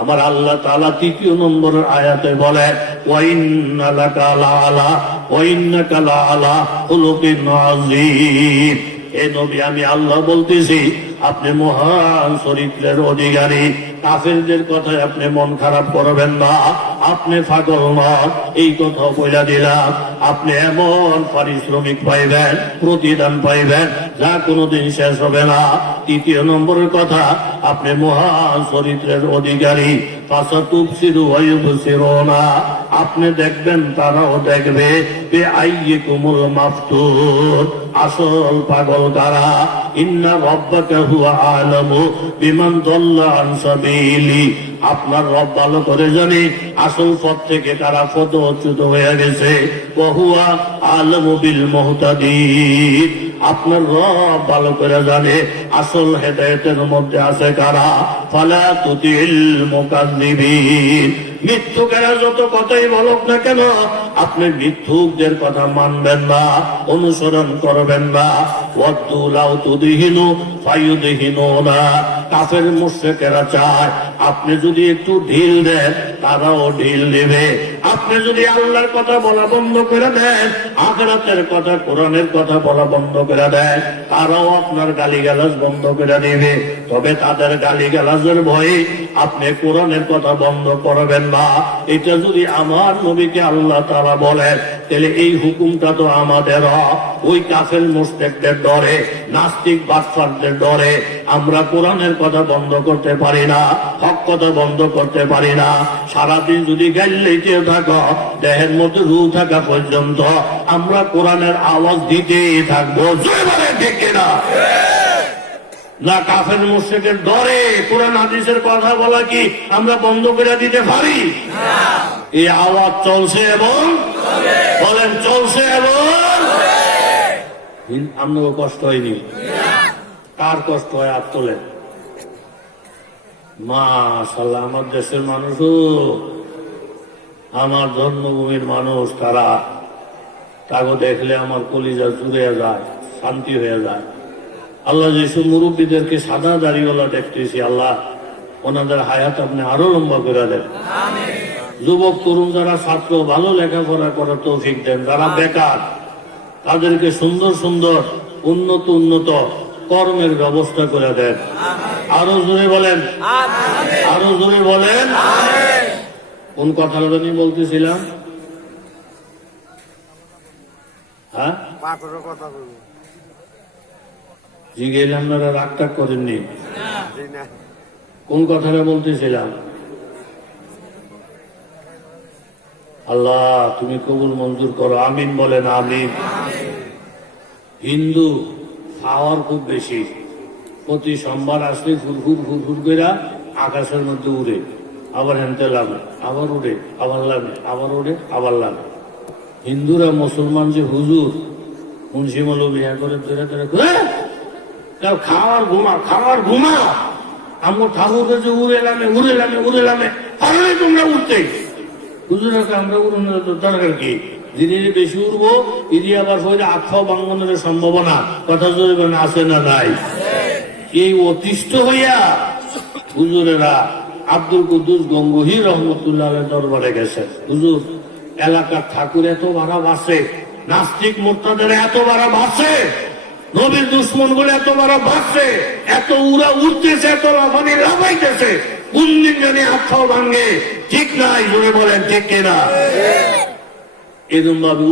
আমার আল্লাহ তাআলা ৩য় নম্বরের আয়াতে বলে, ওয়া ইন্না লাকা লাআলা ওয়া ইন্নাকা লাআলা খুলুকিন আযীম। এ নবী, আমি আল্লাহ বলতেছি, আপনি মহান চরিত্রের অধিকারী। কাফেরদের কথায় আপনি মন খারাপ করবেন না, আপনি পাগল নন, এই কথা বলে দিলাম। আপনি এমন পারিশ্রমিক পাইবেন, প্রতিদান পাইবেন যা কোনোদিন শেষ হবে না। ৩য় নম্বরের কথা, আপনি মহান চরিত্রের অধিকারী। ফাসাতুবসিরু ওয়া ইউবসিরুনা। আপনি দেখবেন, তারাও দেখবে। বিআইয়িকুমুল মাফতুন। আসল পাগল কারা? ইন্না রাব্বাকা হুয়া আ'লামু বিমান দাল্লা আন সাবিলি। আপনার রব ভালো করে জানে আসল পথ থেকে কারা পথচ্যুত হয়ে গেছে। ওয়া হুয়া আ'লামু বিল মুহতাদিন। আপনার রব ভালো করে জানে আসল হেদায়েতের মধ্যে আছে কারা। ফালা তুতিল মুকাজ্জিবিন। মিথ্যুকেরা যত কথাই বলুক না কেন, আপনি মিথ্যুকদের কথা মানবেন না, অনুসরণ করবেন না। ওয়াদ্দু লাউ তুদহিনু ফায়ুদহিনুনা। কাফের মুশরিকেরা চায় আপনি যদি একটু ঢিল দেন তারাও ঢিল দেবে। আপনি যদি আল্লাহর কথা বলা বন্ধ করে দেন, আখিরাতের কথা, কোরআনের কথা বলা বন্ধ করে দেন, তারাও আপনার গালিগালাজ বন্ধ করে দেবে। তবে তাদের গালিগালাজের ভয়ে আপনি কোরআনের কথা বন্ধ করবেন না। এটা যদি আমার নবীকে আল্লাহ তাআলা বলেন, তাহলে এই হুকুমটা তো আমাদের। ওই কাফের মুশরিকদের ডরে, নাস্তিক বাদশাহদের ডরে আমরা কোরআনের কথা বন্ধ করতে পারি না, হক কথা বন্ধ করতে পারি না। সারাদিন যদি গাইলেইতে থাকো, দেহের মধ্যে রূহ থাকা পর্যন্ত আমরা কোরআনের আওয়াজ দিতেই থাকবো। জয় বলে ঠিক কিনা? না কাফের মুশরিকের ডরে কোরআন হাদিসের কথা বলা কি আমরা বন্ধ করে দিতে পারি? এই আওয়াজ চলছে এবং বলেন চলছে এবং আপনার কষ্ট হয়নি? কার কষ্ট হয়? আর তোলেন। মাশাআল্লাহ, আমার দেশের মানুষও, আমার জন্মভূমির মানুষ, তাকে দেখলে আমার কলিজা জুড়ে যায়, শান্তি হয়ে যায়। আল্লাহ যেসব মুরব্বীদেরকে সাদা দাড়িওয়ালা দেখতেছি, আল্লাহ ওনাদের হায়াত আপনি আরো লম্বা করে দেন। যুবক তরুণ যারা ছাত্র, ভালো লেখাপড়া করার তৌফিক দেন। যারা বেকার তাদেরকে সুন্দর সুন্দর উন্নত কর্মের ব্যবস্থা করে দেন। আরো জোরে বলেন, আরো জোরে বলেন। কোন কথাটা জানি বলতেছিলাম? হ্যাঁ, জিজ্ঞেস আপনারা রাগ টাগ করেননি? কোন কথাটা বলতেছিলাম? আল্লাহ তুমি কবুল মঞ্জুর করো, আমিন বলেন, আমিন। হিন্দু পাওয়ার খুব বেশি, প্রতি সোমবার আসলে ফুরফুর করে আকাশের মধ্যে উড়ে, আবার হেনতে লাগে, আবার উড়ে, আবার লাগে, আবার উড়ে, আবার লাগে। হিন্দুরা মুসলমান যে হুজুর মুন্সি মৌলভী বিয়া করে ধরে ধরে খাওয়ার ঘুমা আমার ঠাকুরকে যে উড়েলামে পারলে তোমরা উঠতে। হুজুরাকে আমরা উড়ানো দরকার কি? যিনি বেশি উঠবো ইনি আবার হইলে আত্মা বাঙ্গনের সম্ভাবনা কথা জোরে আছে না নাই? এই অতিষ্ঠ হইয়া হুজুরেরা আব্দুল কুদ্দুস গঙ্গোহী রহমতুল্লাহ দরবারে গেছে। হুজুর, এলাকার ঠাকুর এত ভাড়া বাসে, নাস্তিক মোর্তাদের এত ভাড়া বাসে, নবীর দুশ্মন গুলো এত ভাড়া বাসছে, এত উড়া উঠতেছে, এত লাফানি লাফাইতেছে, কোন দিন জানি আত্মাও ভাঙ্গে। ঠিক নাই? জোরে বলেন ঠিক কিনা? এরকম ভাবে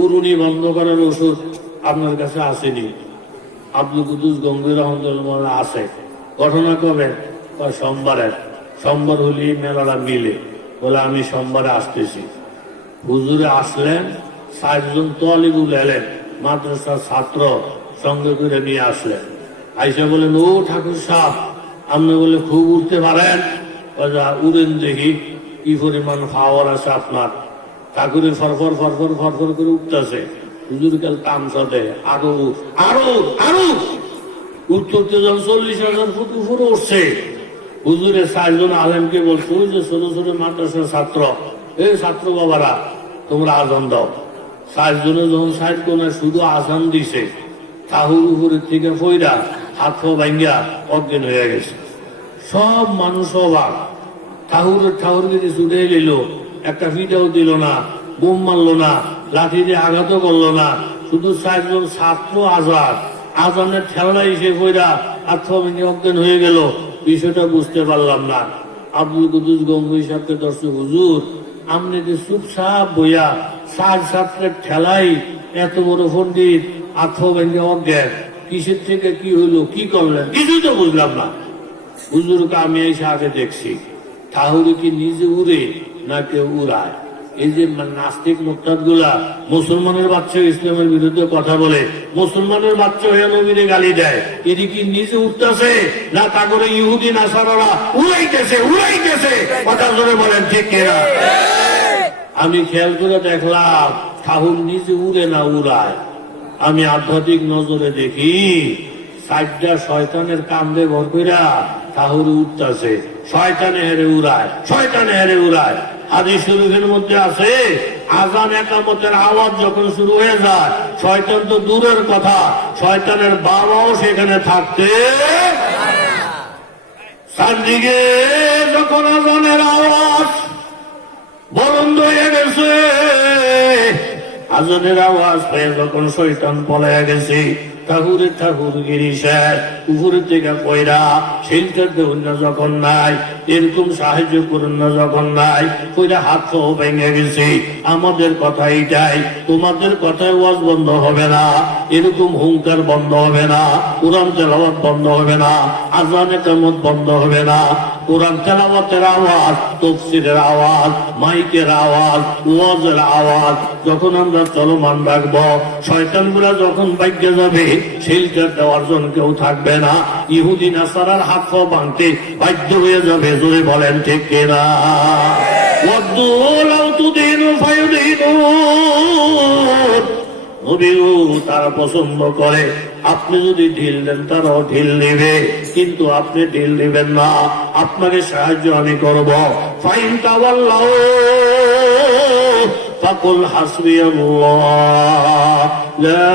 উড়ুনি বন্ধ করার ওষুধ আপনার কাছে আসেনি? আব্দুল কুদ্দুস গঙ্গোহী রহমতুল্লাহ আছে। ঘটনা কবে? সোমবার হলি মেলাটা মিলে বলে আমি সোমবারে আসতেছি। হুজুরে আসলেন, ৬০ জন তলিবুল এলেন, মাদ্রাসার ছাত্র সঙ্গে করে নিয়ে আসলেন। আইসা বলেন, ও ঠাকুর সাহেব, আপনি বলে খুব উঠতে পারেন, উড়েন দেখি কি পরিমাণ পাওয়ার আছে আপনার। ঠাকুরের ফরফর ফরফর ফরফর করে উঠতেছে। হুজুর কাল তামসা দেয়, আরো আরো আরো উঠতে যখন ৪০,০০০ ফুট উপরে উঠছে। হুজুরের ৬০ জন আলেমকে বলছে, ওই যে ছোট ছোট মাদ্রাসার ছাত্র, এই ছাত্র বাবারা তোমরা আজান দাও। ৬০ জনে যখন ৬০ কোণে শুধু আজান দিছে, তাহুর উপরের থেকে ফইরা হাত ভাঙ্গিয়া অজ্ঞান হয়ে গেছে। সব মানুষ অবাক। ঠাকুর যদি ছুটে নিল, একটা ফিটাও দিল না, বোম মারলো না, লাঠি দিয়ে আঘাতও করলো না, শুধু ৬০ জন ছাত্র আজানের ঠেলা এসে ফইরা আত্মা ভেঙে অজ্ঞান হয়ে গেল। বিষয়টা বুঝতে পারলাম না। আব্দুল কুদ্দুস গঙ্গোহী সাহেবকে দর্শক, হুজুর আপনি যে চুপচাপ বইয়া ৬০ ছাত্রের ঠেলাই এত বড় পণ্ডিত আত্মা ভেঙে অজ্ঞান, কিসের থেকে কি হইলো, কি করলেন? কিছুই তো বুঝলাম না। হুজুরকে আমি এসে আগে দেখছি, ঠাকুর কি নিজে উড়ে না কেউ উড়ায়? এই যে নাস্তিক মুরতাদ গুলা মুসলমানের বাচ্চা ইসলামের বিরুদ্ধে কথা বলে, মুসলমানের বাচ্চা হয়ে নবীরে গালি দেয়, এটি কি নিজে উঠতেছে না তা করে ইহুদি নাসারারা উড়াইতেছে? কথা জোরে বলেন ঠিক কিনা? আমি খেয়াল করে দেখলাম ঠাকুর নিজে উড়ে না উড়ায়। আমি আধ্যাত্মিক নজরে দেখি ৬০টা শয়তানের কান্দে ভর কইরা ঠাকুর উঠতেছে। শয়তানে হেরে উড়ায়, শয়তানে হেরে উড়ায়। হাদিস শরীফের মধ্যে আছে, আযান একামতের আওয়াজ যখন শুরু হয়ে যায়, শয়তান তো দূরের কথা, শয়তানের বাবাও সেখানে থাকতে। চারদিকে যখন আযানের আওয়াজ বন্ধ হয়ে গেছে, আযানের আওয়াজ পেয়ে যখন শয়তান পলায়া গেছে, ঠাকুরের ঠাকুর গিরিশের উপরের থেকে পয়রা শিলটার দেউন না যখন নাই, এরকম সাহায্য করুন না যখন নাই, কইরা হাত সহ ভেঙে গেছে। আমাদের কথা এইটাই, তোমাদের কথায় ওয়াজ বন্ধ হবে না, এরকম হুঙ্কার বন্ধ হবে না, কোরআন তেলাওয়াত বন্ধ হবে না, আযান ইকামত বন্ধ হবে না। কোরআন তেলাওয়াতের আওয়াজ, তাফসীরের আওয়াজ, মাইকের আওয়াজ, ওয়াজের আওয়াজ যখন আমরা চলমান রাখবো, শয়তানগুলা যখন বাইকে যাবে, শিলটার দেওয়ার জন্য কেউ থাকবে না। ইহুদি নাসারার হাত পা ভাঙতে বাধ্য হয়ে যাবে। জোরে বলেন ঠিক কিনা? ওয়াদ্দু লাউ তুদিনু ফায়ুদিনুন। নবীও তারা পছন্দ করে আপনি যদি ঢিল দেন তারাও ঢিল নেবে, কিন্তু আপনি ঢিল নেবেন না, আপনাকে সাহায্য আমি করব। ফাইন তাওয়াল্লাউ ফাকুল হাসবিয়াল্লাহ লা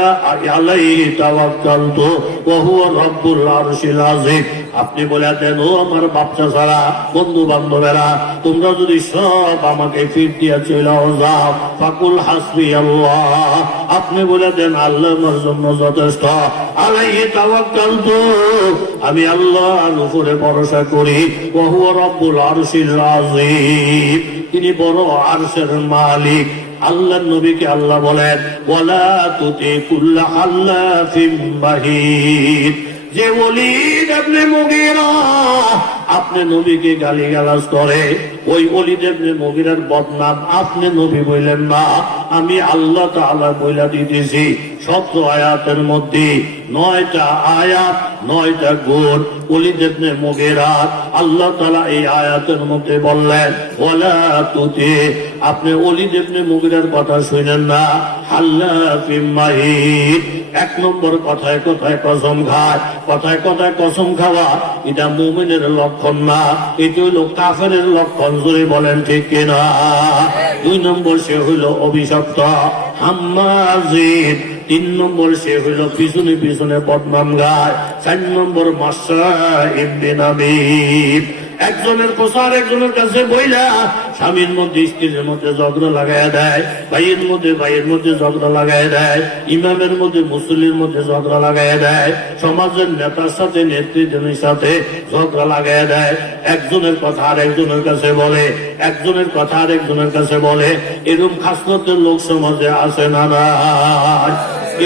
আলাইহি তাওয়াক্কালতু ওয়া হুয়া রাব্বুল আরশিল আযীম। আপনি বলে দেন, ও আমার বাচ্চা ছাড়া বন্ধু বান্ধবেরা, তোমরা যদি সব আমাকে ফির দিয়া চলে যাও, ফাকুল হাসবিয়াল্লাহ, আপনি বলে দেন আল্লাহ আমার জন্য যথেষ্ট। আলাইহি তাওয়াক্কালতু, আমি আল্লাহর উপরে ভরসা করি। ওয়া হুয়া রাব্বুল আরশিল আযীম, তিনি বড় আরশের মালিক। আল্লাহর নবীকে আল্লাহ বলেন, ওয়ালা তুতি কুল্লা হাল্লাফিন মাহিন। যে ওলীদ ইবনে মুগীরা আপনি নবীকে গালিগালাজ করে, ওই ওলীদ ইবনে মুগীরার বদনাম আপনি নবী বললেন না, আমি আল্লাহ তাআলা বইলা দিতেছি। 17 আয়াতের মধ্যে 9টা আয়াত, 9টা গুণ ওলীদ ইবনে মুগীরা। আল্লাহ তাআলা এই আয়াতের মধ্যে বললেন, ওয়ালা তুতি, আপনি ওলীদ ইবনে মুগীরার কথা শুনেন না, হাল্লাফিন মাহিন। 1 নম্বর কথায় কথায় কসম খায়, কথায় কথায় কসম খাওয়া এটা মুমিনের লক্ষণ না, এটা হইল কাফেরের লক্ষণ। জোরে বলেন ঠিক কিনা? 2 নম্বর সে হইল অভিশপ্ত হাম্মাজিন। 3 নম্বর সে হইল পিছনে পিছনে বদনাম গায়। 4 নম্বর মাসসাইব বিনামিম। একজনের প্রসার একজনের কাছে বইলা স্বামীর মধ্যে স্ত্রীর মধ্যে ঝগড়া লাগাই দেয়, ভাইয়ের মধ্যে ভাইয়ের মধ্যে ঝগড়া লাগাই দেয়, ইমামের মধ্যে মুসল্লির মধ্যে ঝগড়া লাগাই দেয়, সমাজের নেতার সাথে নেতৃত্বের সাথে ঝগড়া লাগাই দেয়। একজনের কথা আর একজনের কাছে বলে, একজনের কথা আর একজনের কাছে বলে। এরকম খাসলতের লোক সমাজে আছে না নাই?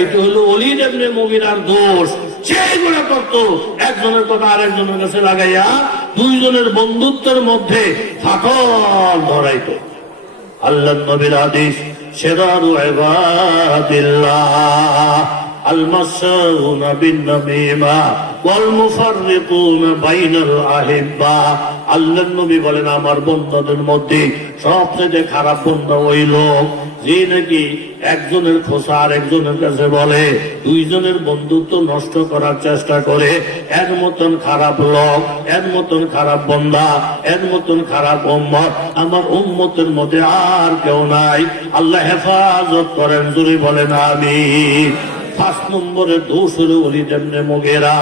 এটা হলো ওলীদ ইবনে মুগীরার দোষ। যেগুলো করতো একজনের কথা আরেকজনের কাছে লাগাইয়া 2 জনের বন্ধুত্বের মধ্যে ফাটল ধরাইতো। আল্লাহর নবীর হাদিস, শিরারু ইবাদিল্লাহ আল-মাসসুনা বিন-নামিমা ওয়াল মুফাররিকুনা বাইনাল আহিব্বা। আল্লাহর নবী বলেন, আমার বন্ধুদের মধ্যে সবচেয়ে খারাপ বন্ধু ওই লোক যে নাকি একজনের খোসা আর একজনের কাছে বলে, 2 জনের বন্ধুত্ব নষ্ট করার চেষ্টা করে। এর মতন খারাপ লোক, এর মতন খারাপ বন্ধা, এর মতন খারাপ উম্মত আমার উম্মতের মধ্যে আর কেউ নাই। আল্লাহ হেফাজত করেন। জোরে বলেন আমিন। 5 নম্বরে দোষ হলো ওলীদ ইবনে মুগীরা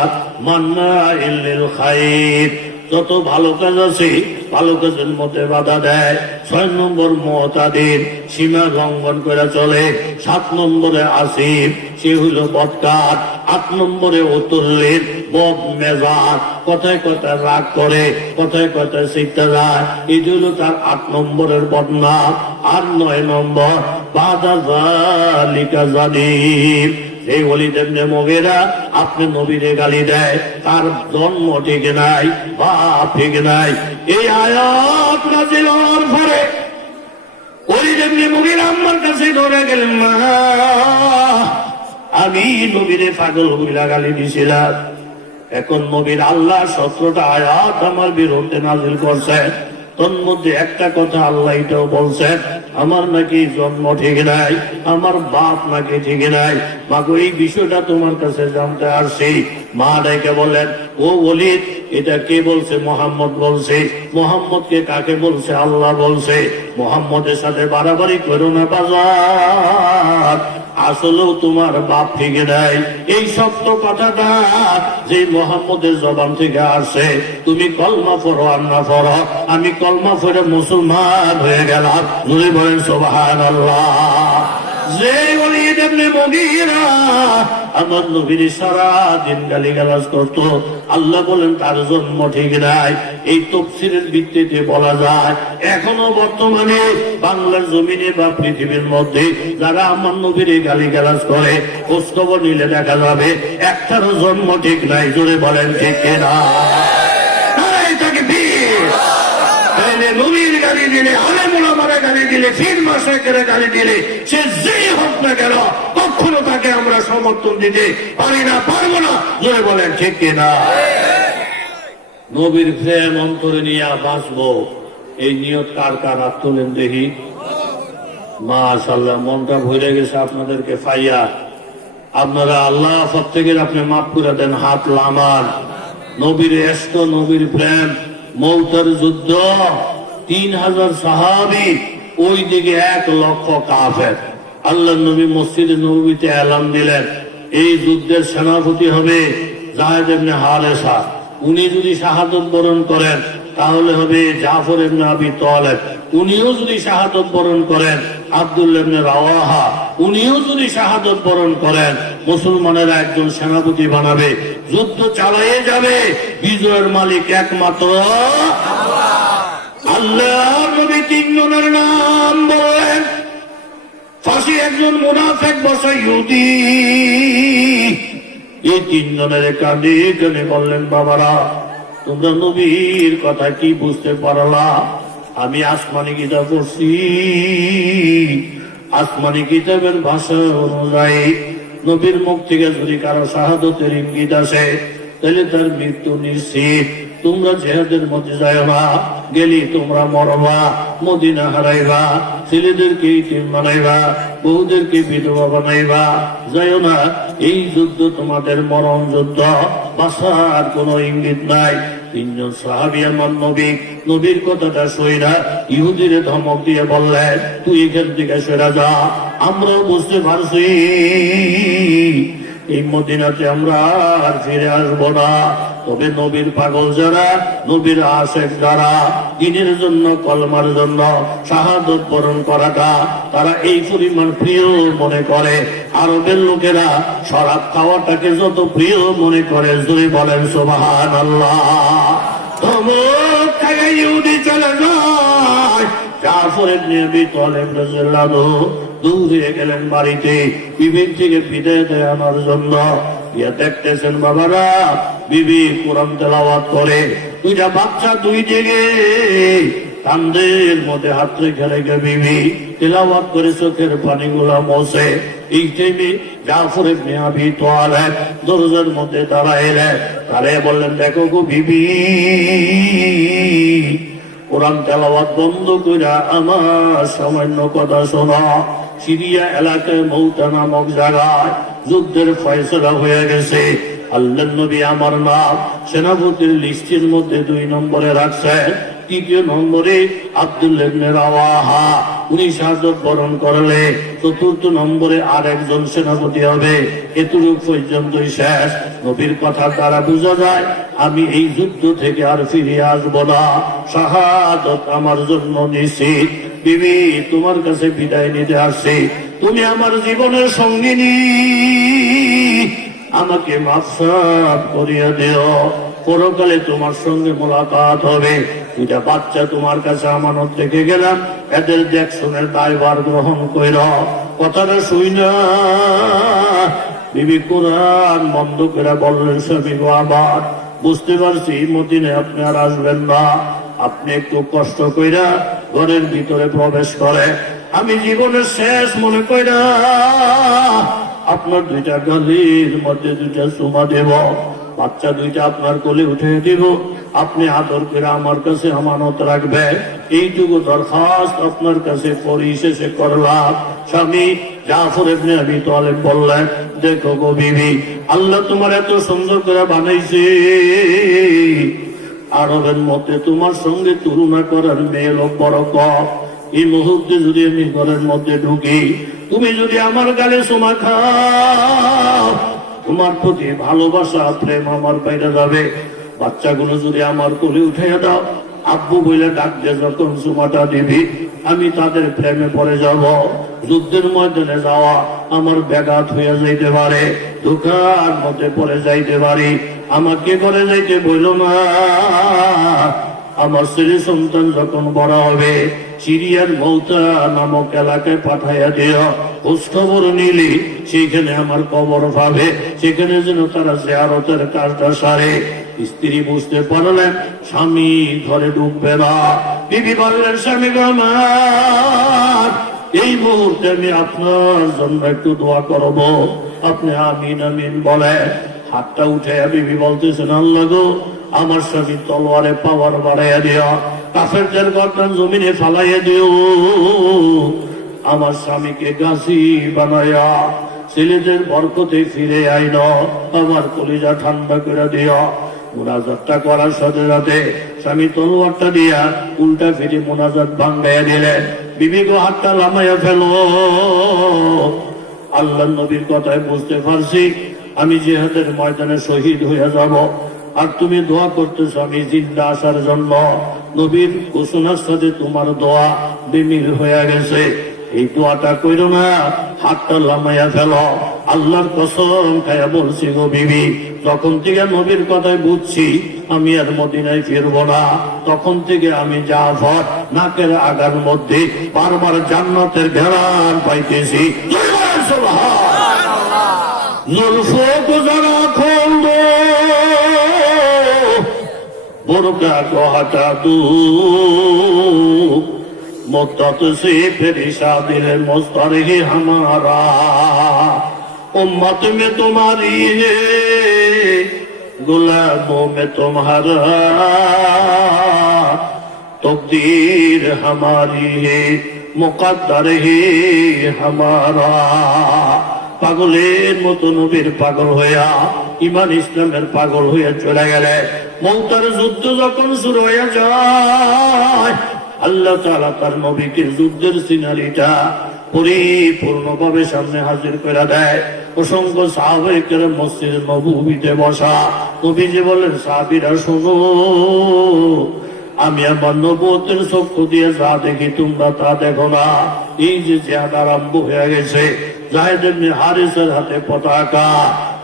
মান্নাইল লিল খায়র। যত ভালো কাজ আছে ভালো কাজের মধ্যে বাধা দেয়। 6 নম্বর মুতাদিন, সীমা লঙ্ঘন করে চলে। 7 নম্বরে আসিফ, সে হইল বদকার। 8 নম্বরে উতুল্লিন, বদ মেজাজ, কথায় কথায় রাগ করে, কথায় কথায় শিখতে যায়। এই হইল তার 8 নম্বরের বদনাম। আর 9 নম্বর বাদা যালিকা জালিম। এই ওলীদ ইবনে মুগীরা আপনি নবীরে গালি দেয়, তার জন্ম ঠিক নাই, বাপ ঠিক নাই। এই আয়াত নাযিল হওয়ার পরে ওলীদ ইবনে মুগীরা আমার কাছে ধরে গেলেন, মা আমি নবীরে পাগল বইলা গালি দিছিলাম, এখন নবীর আল্লাহ 17টা আয়াত আমার বিরুদ্ধে নাযিল করছে। তন্মধ্যে একটা কথা আল্লাহ এটাও বলছেন, আমার নাকি জন্ম ঠিক নাই, আমার বাপ নাকি ঠিক নাই। মাগো এই বিষয়টা তোমার কাছে জানতে আসছি। মা ডেকে বলেন, ও ওলীদ, এটা কে বলছে? মোহাম্মদ বলছে। মোহাম্মদকে কাকে বলছে? আল্লাহ বলছে। মোহাম্মদের সাথে বাড়াবাড়ি করো না বাজার, আসলেও তোমার বাপ ঠিক নাই। এই সত্য কথাটা যে মোহাম্মদের জবান থেকে আসে, তুমি কলমা পড়ো আর না পড়ো, আমি কলমা পড়ে মুসলমান হয়ে গেলাম। যদি বলেন সুবহানাল্লাহ। যে ওলীদ ইবনে মুগীরা আমার নবীর সারা দিন গালিগালাজ করত, আল্লাহ বলেন তার জন্ম ঠিক নাই। এই তাফসীরের ভিত্তিতে বলা যায় এখনো বর্তমানে বাংলার জমিনে বা পৃথিবীর মধ্যে যারা আমার নবীর গালিগালাজ করে, খোঁজ খবর নিলে দেখা যাবে একটারও জন্ম ঠিক নাই। জোরে বলেন ঠিক কিনা? নবীর গালি দিলে, আলেমুল আমারে গালি দিলে, ফির মাশায়েখের গালি দিলে, সে যেই হোক না কেন কখনো তাকে আমরা সমর্থন দিতে পারি না, পারবো না। জোরে বলেন ঠিক কিনা? নবীর প্রেম অন্তরে নিয়ে বাঁচবো, এই নিয়ত কার কার হাত তোলেন দেখি। মাশাআল্লাহ, মনটা ভরে গেছে আপনাদেরকে পাইয়া। আপনারা আল্লাহ প্রত্যেকের আপনি মাফ করে দেন, হাত লামান। নবীর ইশক, নবীর প্রেম, মৌতের যুদ্ধ, 3000 সাহাবী, ওই দিকে 1 লক্ষ কাফের। আল্লাহ নবী মসজিদে নববীতে এলান দিলেন, এই যুদ্ধের সেনাপতি হবে যায়েদ ইবনে হারেসা। উনি যদি শাহাদত বরণ করেন তাহলে হবে জাফর ইবনে আবি তালেব। উনিও যদি শাহাদত বরণ করেন আব্দুল্লাহ ইবনে রাওয়াহা। উনিও যদি শাহাদত বরণ করেন মুসলমানেরা একজন সেনাপতি বানাবে, যুদ্ধ চালিয়ে যাবে। বিজয়ের মালিক একমাত্র আল্লাহ। নবী 3 জনের নাম বললেন। ফাঁসি একজন মুনাফিক বসা ইহুদি। এই 3 জনের কাঁদে কাঁদে বললেন, বাবারা তোমরা নবীর কথা কি বুঝতে পারলা? আমি আসমানি কিতাব পড়ছি, আসমানি কিতাবের ভাষা অনুযায়ী নবীর মুখ থেকে যদি কারো শাহাদতের ইঙ্গিত আসে তাহলে তার মৃত্যু নিশ্চিত। তোমরা জিহাদের মধ্যে যাও না, গেলি তোমরা মরবা, মদিনা হারাইবা, ছেলেদেরকে ইতিম বানাইবা, বহুদেরকে বিধবা বানাইবা। যাও না, এই যুদ্ধ তোমাদের মরণ যুদ্ধ, বাঁচার কোন ইঙ্গিত নাই। 3 জন সাহাবী আমার নবীর কথাটা সইরা ইহুদিরে ধমক দিয়ে বললেন, তুই এখান থেকে সরে যা, আমরাও বুঝতে পারছি এই মদিনাতে আমরা আর ফিরে আসবো না। তবে নবীর পাগল যারা, নবীর আশেক যারা, দ্বীনের জন্য, কলমার জন্য শাহাদত বরণ করাটা তারা এই পরিমাণ প্রিয় মনে করে। আরবের লোকেরা শরাব খাওয়াটাকে যত প্রিয় মনে করে। জোরে বলেন সুবহানাল্লাহ। ধমক খাইয়া ইহুদি চলে যায়। জাফর ইবনে আবি তালেব রাদিয়াল্লাহু আনহু দৌড়ে গেলেন বাড়িতে, বিবি থেকে বিদায় দেয় আনার জন্য। ইয়া দেখতেছেন বাবারা, বিবি কোরআন তেলাওয়াত করে, 2টা বাচ্চা 2 দিকে কান্দের মধ্যে হাত রেখে রেখে বিবি তেলাওয়াত করে চোখের পানিগুলা মোছে। এই টাইমে জাফর ইবনে আবি তালেব দরজার মধ্যে দাঁড়াইলেন, তারে বললেন, দেখো গো বিবি, কোরআন তেলাওয়াত বন্ধ কইরা আমার সামান্য কথা শোনা। সিরিয়া এলাকায় মৌতা নামক জায়গায় যুদ্ধের ফয়সালা হয়ে গেছে। আল্লাহর নবী আমার নাম সেনাপতির লিস্টের মধ্যে 2 নম্বরে রাখছেন। 3য় নম্বরে আব্দুল্লাহ ইবনে রাওয়াহা, উনি শাহাদত বরণ করলে 4র্থ নম্বরে আরেকজন সেনাপতি হবে। এতটুকু পর্যন্তই শেষ। নবীর কথা দ্বারা বোঝা যায় আমি এই যুদ্ধ থেকে আর ফিরে আসবো না, শাহাদত আমার জন্য নিশ্চিত। বিবি, তোমার কাছে বিদায় নিতে আসছি, তুমি আমার জীবনের সঙ্গিনী, আমাকে মাফ করিয়া দিও। পরকালে তোমার সঙ্গে মোলাকাত হবে। 2টা বাচ্চা তোমার কাছে আমানত রেখে গেলাম, এদের দেখশনের দায়ভার গ্রহণ কইর। কথাটা শুই না বিবি কোরআন বন্ধ করে বললেন, স্বামী গো, আবার বুঝতে পারছি মদিনায় আপনি আর আসবেন না। আপনি একটু কষ্ট কইরা ঘরের ভিতরে প্রবেশ করে আমি জীবনের শেষ মনে কইরা আপনার 2টা গালির মধ্যে 2টা চুমা দেব। বাচ্চা দুইটা আপনার কোলে উঠে দিব, আপনি আদর করে আমার কাছে আমানত রাখবেন, এইটুকু দরখাস্ত আপনার কাছে পরিশেষে করলাম। স্বামী জাফর ইবনে আবি তালেব বললেন, দেখো গো বিবি, আল্লাহ তোমার এত সুন্দর করে বানাইছে, আরবের মধ্যে তোমার সঙ্গে তুলনা করার মেয়ে লোক বড় কম। এই মুহূর্তে যদি আমি ঘরের মধ্যে ঢুকি, তুমি যদি আমার গালে চুমা খাও, তোমার প্রতি ভালোবাসা প্রেম আমার বাইরে যাবে। বাচ্চাগুলো যদি আমার কোলে উঠে দাও, আব্বু বলে ডাক দিয়ে যখন চুমাটা দিবি, আমি তাদের প্রেমে পড়ে যাব। যুদ্ধের ময়দানে যাওয়া আমার ব্যাঘাত হয়ে যাইতে পারে, ধোকার মধ্যে পড়ে যাইতে পারি, আমাকে করে যাইতে বইল না। আমার ছেলে সন্তান যখন বড় হবে, সিরিয়ার মৌতা নামক এলাকায় পাঠাইয়া দিও, খোঁজ খবর নিলি সেখানে আমার কবর পাবে, সেখানে যেন তারা জিয়ারতের কাজটা সারে। স্ত্রী বুঝতে পারলেন স্বামী ঘরে ঢুকবে না। বিবি বললেন, স্বামী আমার, এই মুহূর্তে আমি আপনার জন্য একটু দোয়া করব, আপনি আমিন আমিন বলে হাতটা উঠে বিবি বলতেছেন, আল্লাহ গো, আমার স্বামী তলোয়ারে পাওয়ার বাড়াইয়া দিও, কাফেরদের গর্দান জমিনে ফালাইয়া দিও, আমার স্বামীকে গাছি বানাইয়া ছেলেদের বরকতে ফিরে আইন, আমার কলিজা ঠান্ডা করে দিও। মোনাজাতটা করার সাথে সাথে স্বামী তলোয়ারটা দিয়া উল্টা ফিরে মোনাজাত ভাঙ্গাইয়া দিলেন। বিবি গো, হাতটা লামাইয়া ফেলো। আল্লাহ নবীর কথায় বুঝতে পারছি আমি জিহাদের ময়দানে শহীদ হইয়া যাব, আর তুমি দোয়া করতেছ আমি জিন্দা আসার জন্য। নবীর ঘোষণার সাথে তোমার দোয়া বেমিল হয়ে গেছে, এই দোয়াটা কইরো না, হাতটা লামাইয়া ফেলো। আল্লাহর কসম খাইয়া বলছি গো বিবি, যখন থেকে নবীর কথায় বুঝছি আমি আর মদিনায় ফিরবো না, তখন থেকে আমি জাফর নাকের আগার মধ্যে বারবার জান্নাতের ঘেরান পাইতেছি। जुल्फों को जरा खोल दो, बुर्का को हटा दो, मुद्दत से फिर शादिल मुस्तर ही हमारा, उम्मत में तुम्हारी है, गुलामों में तुम्हारा, तकदीर हमारी है, मुकद्दर ही हमारा। পাগলের মতো নবীর পাগল হইয়া ইমান ইসলামের পাগল হইয়া চলে গেলে, মৌতার যুদ্ধ যখন শুরু হয়ে যায়, আল্লাহ তাআলা তার নবীকে যুদ্ধের সিনারিটা পরিপূর্ণভাবে সামনে হাজির করে দেয়। অসংখ্য সাহাবায়ে কেরাম মসজিদ নববীতে বসা, নবীজি বলেন, সাহাবীরা শোনো, আমি আমার নবুয়তের চক্ষু দিয়ে যা দেখি তোমরা তা দেখো না। এই যে জিহাদ আরম্ভ হয়ে গেছে, যায়েদ ইবনে হারিসার হাতে পতাকা,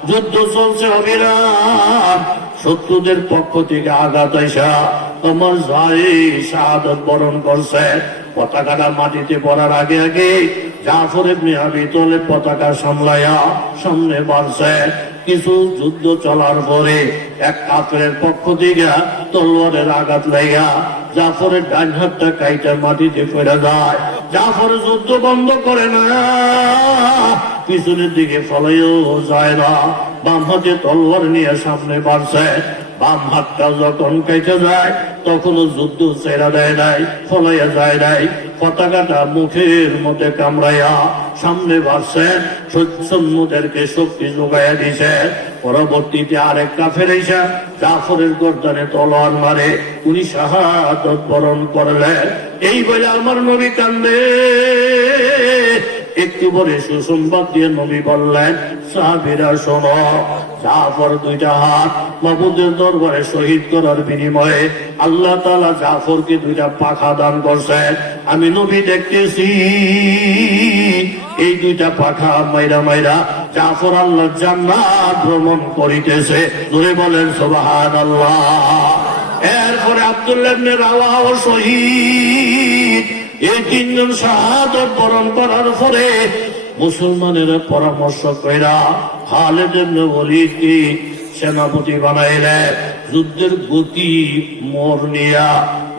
যুদ্ধ চলছে অবিরাম, শত্রুদের পক্ষ থেকে আঘাত আইসা আমার যায়েদ শাহাদাত বরণ করছে। পতাকাটা মাটিতে পড়ার আগে আগে জাফর ইবনে আবি তালেব পতাকা সামলাইয়া সামনে বাড়ছে। কিছু যুদ্ধ চলার পরে এক কাফেরের পক্ষ থেকে তলোয়ারের আঘাত লাইয়া জাফরের ডান হাতটা কাইটা মাটিতে পড়ে যায়। জাফর যুদ্ধ বন্ধ করে না, পিছনের দিকে ফলাইও যায় না, বাম হাতে তলোয়ার নিয়ে সামনে বাড়ছে। বাম হাতটা যখন কেটে যায় তখনও যুদ্ধ ছেড়া দেয় নাই, ফলাইয়া যায় নাই, পতাকাটা মুখের মধ্যে কামড়াইয়া সামনে বাড়ছে, সৈন্যদেরকে শক্তি যোগাইয়া দিছে। পরবর্তীতে আরেক কাফের এসে জাফরের গর্দানে তলোয়ার মারে, উনি শাহাদাত বরণ করলেন। এই বলে আমার নবী কান্দে। একটু পরে সুসংবাদ দিয়ে নবী বললেন, সাহাবীরা শোনো, জাফর দুইটা হাত মাবুদের দরবারে শহীদ করার বিনিময়ে আল্লাহ তাআলা জাফরকে দুইটা পাখা দান করছেন। আমি নবী দেখতেছি এই দুইটা পাখা মাইরা মাইরা জাফর আল্লাহর জান্নাত ভ্রমণ করিতেছে। জোরে বলেন সুবহানাল্লাহ। এরপরে আব্দুল্লাহ ইবনে রাওয়াহা শহীদ। এই তিনজন শাহাদাত বরণ করার পরে মুসলমানেরা পরামর্শ কইরা খালিদ ইবনে ওলীদকে সেনাপতি বানাইলেন। যুদ্ধের গতি মোড় নিয়া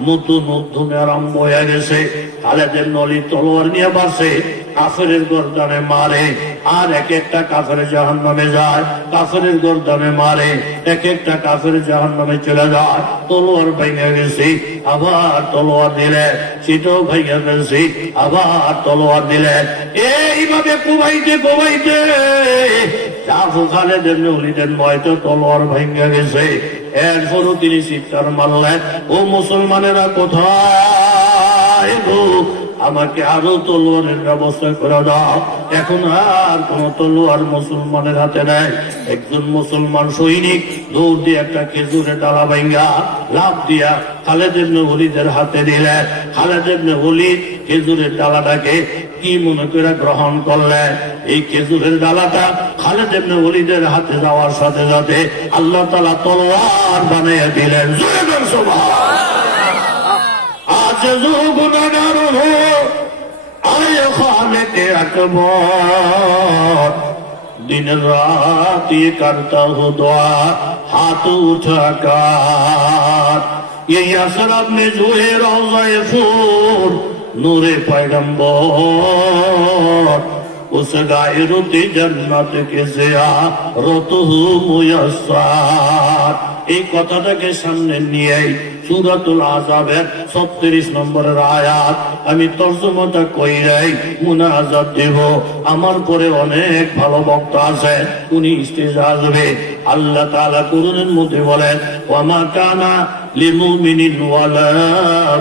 নতুন উদ্যমে আরম্ভ হয়ে গেছে। খালিদ ইবনে ওলীদ তলোয়ার নিয়ে বাড়ছে, কাফেরের গর্দানে মারে, আর এক একটা কাফের জাহান্নামে যায়, কাফেরের গর্দানে মারে, এক একটা কাফের জাহান্নামে চলে যায়। তলোয়ার ভেঙে গেছে, আবার তলোয়ার দিলেন, সেটাও ভেঙে গেছে, আবার তলোয়ার দিলেন। এইভাবে কোবাইতে কোবাইতে আবু খালেদের নলিদের নয়তো তলোয়ার ভেঙে গেছে। এরপরও তিনি চিৎকার মারলেন, ও মুসলমানেরা কোথায় গো, আমাকে আরো তলোয়ারের ব্যবস্থা করে দাও। এখন আর কোন তলোয়ার মুসলমানের হাতে নেই। একজন মুসলমান সৈনিক দৌড় দিয়ে একটা খেজুরের ডালা ভাঙ্গা লাফ দিয়া খালেদ ইবনে ওলীদের হাতে দিলেন। খালেদ ইবনে ওলীদ খেজুরের ডালাটাকে কি মনে করে গ্রহণ করলেন। এই খেজুরের ডালাটা খালেদ ইবনে ওলীদের হাতে যাওয়ার সাথে সাথে আল্লাহ তাআলা তলোয়ার বানিয়ে দিলেন। আজ গুনাহগার হো আয় খালিক আকবার, दिन रात ये करता हूँ दुआ हाथ उठाकर। ये असरब में जो है रोज़ा फूल नूरे पैगंबर, उस गायरुती जन्नत के ज़ियारत मुयस्सर। এই কথাটাকে সামনে নিয়ে সূরাতুল আযাবের 36 নম্বরের আয়াত আমি তরজমাটা কইরাই মুনাজাত দেব। আমার পরে অনেক ভালো বক্তা আছে, উনি স্টেজে আসবে। আল্লাহ তাআলা কুরআনের মধ্যে বলেন, ওয়া মা কানা লিমুমিনিন ওয়ালা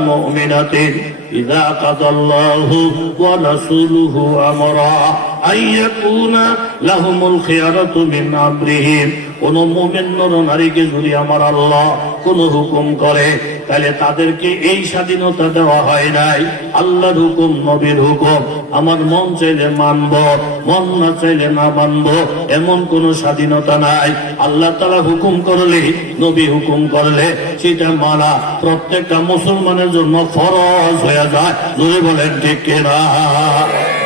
মুমিনাতিন ইযা কাদাল্লাহু ওয়া রাসূলুহু আমরা আইয়াকুনা লাহুমুল খিয়ারাতু মিন আমরিহিম। কোন মুমিন নর নারীকে যদি আমার আল্লাহ কোন হুকুম করে, তাহলে তাদেরকে এই স্বাধীনতা দেওয়া হয় নাই। আল্লাহর হুকুম, নবীর হুকুম আমার মন চাইলে মানব, মন না চাইলে না মানব, এমন কোন স্বাধীনতা নাই। আল্লাহ তাআলা হুকুম করলে, নবী হুকুম করলে সেটা মানা প্রত্যেকটা মুসলমানের জন্য ফরজ হয়ে যায়। যদি বলেন ঠিক কিনা?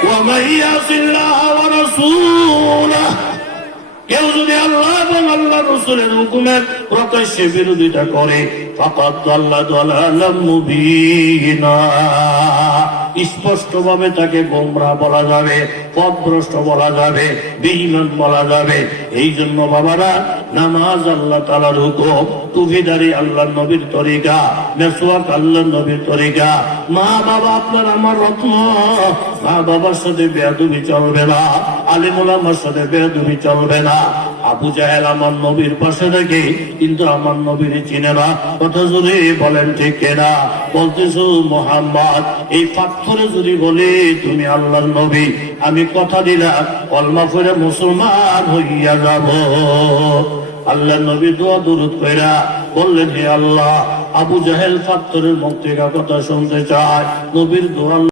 ওয়া মাইয়াসিল্লাহ ওয়া রাসূলাহু, কেউ যদি আল্লাহ এবং আল্লাহ রাসূলের হুকুমের প্রকাশ্যে বিরোধিতা করে, ফাকাদ দাল্লা দালালাম মুবিনা, স্পষ্টভাবে তাকে গোমরাহ বলা যাবে, পথভ্রষ্ট বলা যাবে, বেঈমান বলা যাবে। এই জন্য বাবারা, নামাজ আল্লাহ তাআলার হুকুম, টুপিদারি আল্লাহর নবীর তরিকা, মেসওয়াক আল্লাহর নবীর তরিকা। মা বাবা আপনার আমার রত্ন, মা বাবার সাথে বেয়াদবি চলবে না, আলেম ওলামার সাথে বেয়াদবি চলবে না। আবু জাহেল আমার নবীর পাশে থাকে, কিন্তু আমার নবীর চিনে না। কথা যদি বলেন ঠিক কিনা? বলতেছো মুহাম্মদ, এই পাথরে যদি বলে তুমি আল্লাহর নবী, আমি কথা দিলাম কলমা পড়ে মুসলমান হইয়া যাব। আল্লাহ নবী দোয়া দুরূদ কইরা বললেন, হে আল্লাহ, আবু জাহেল পাথরের মুখ থেকে কথা শুনতে চায়। নবীর দোয়া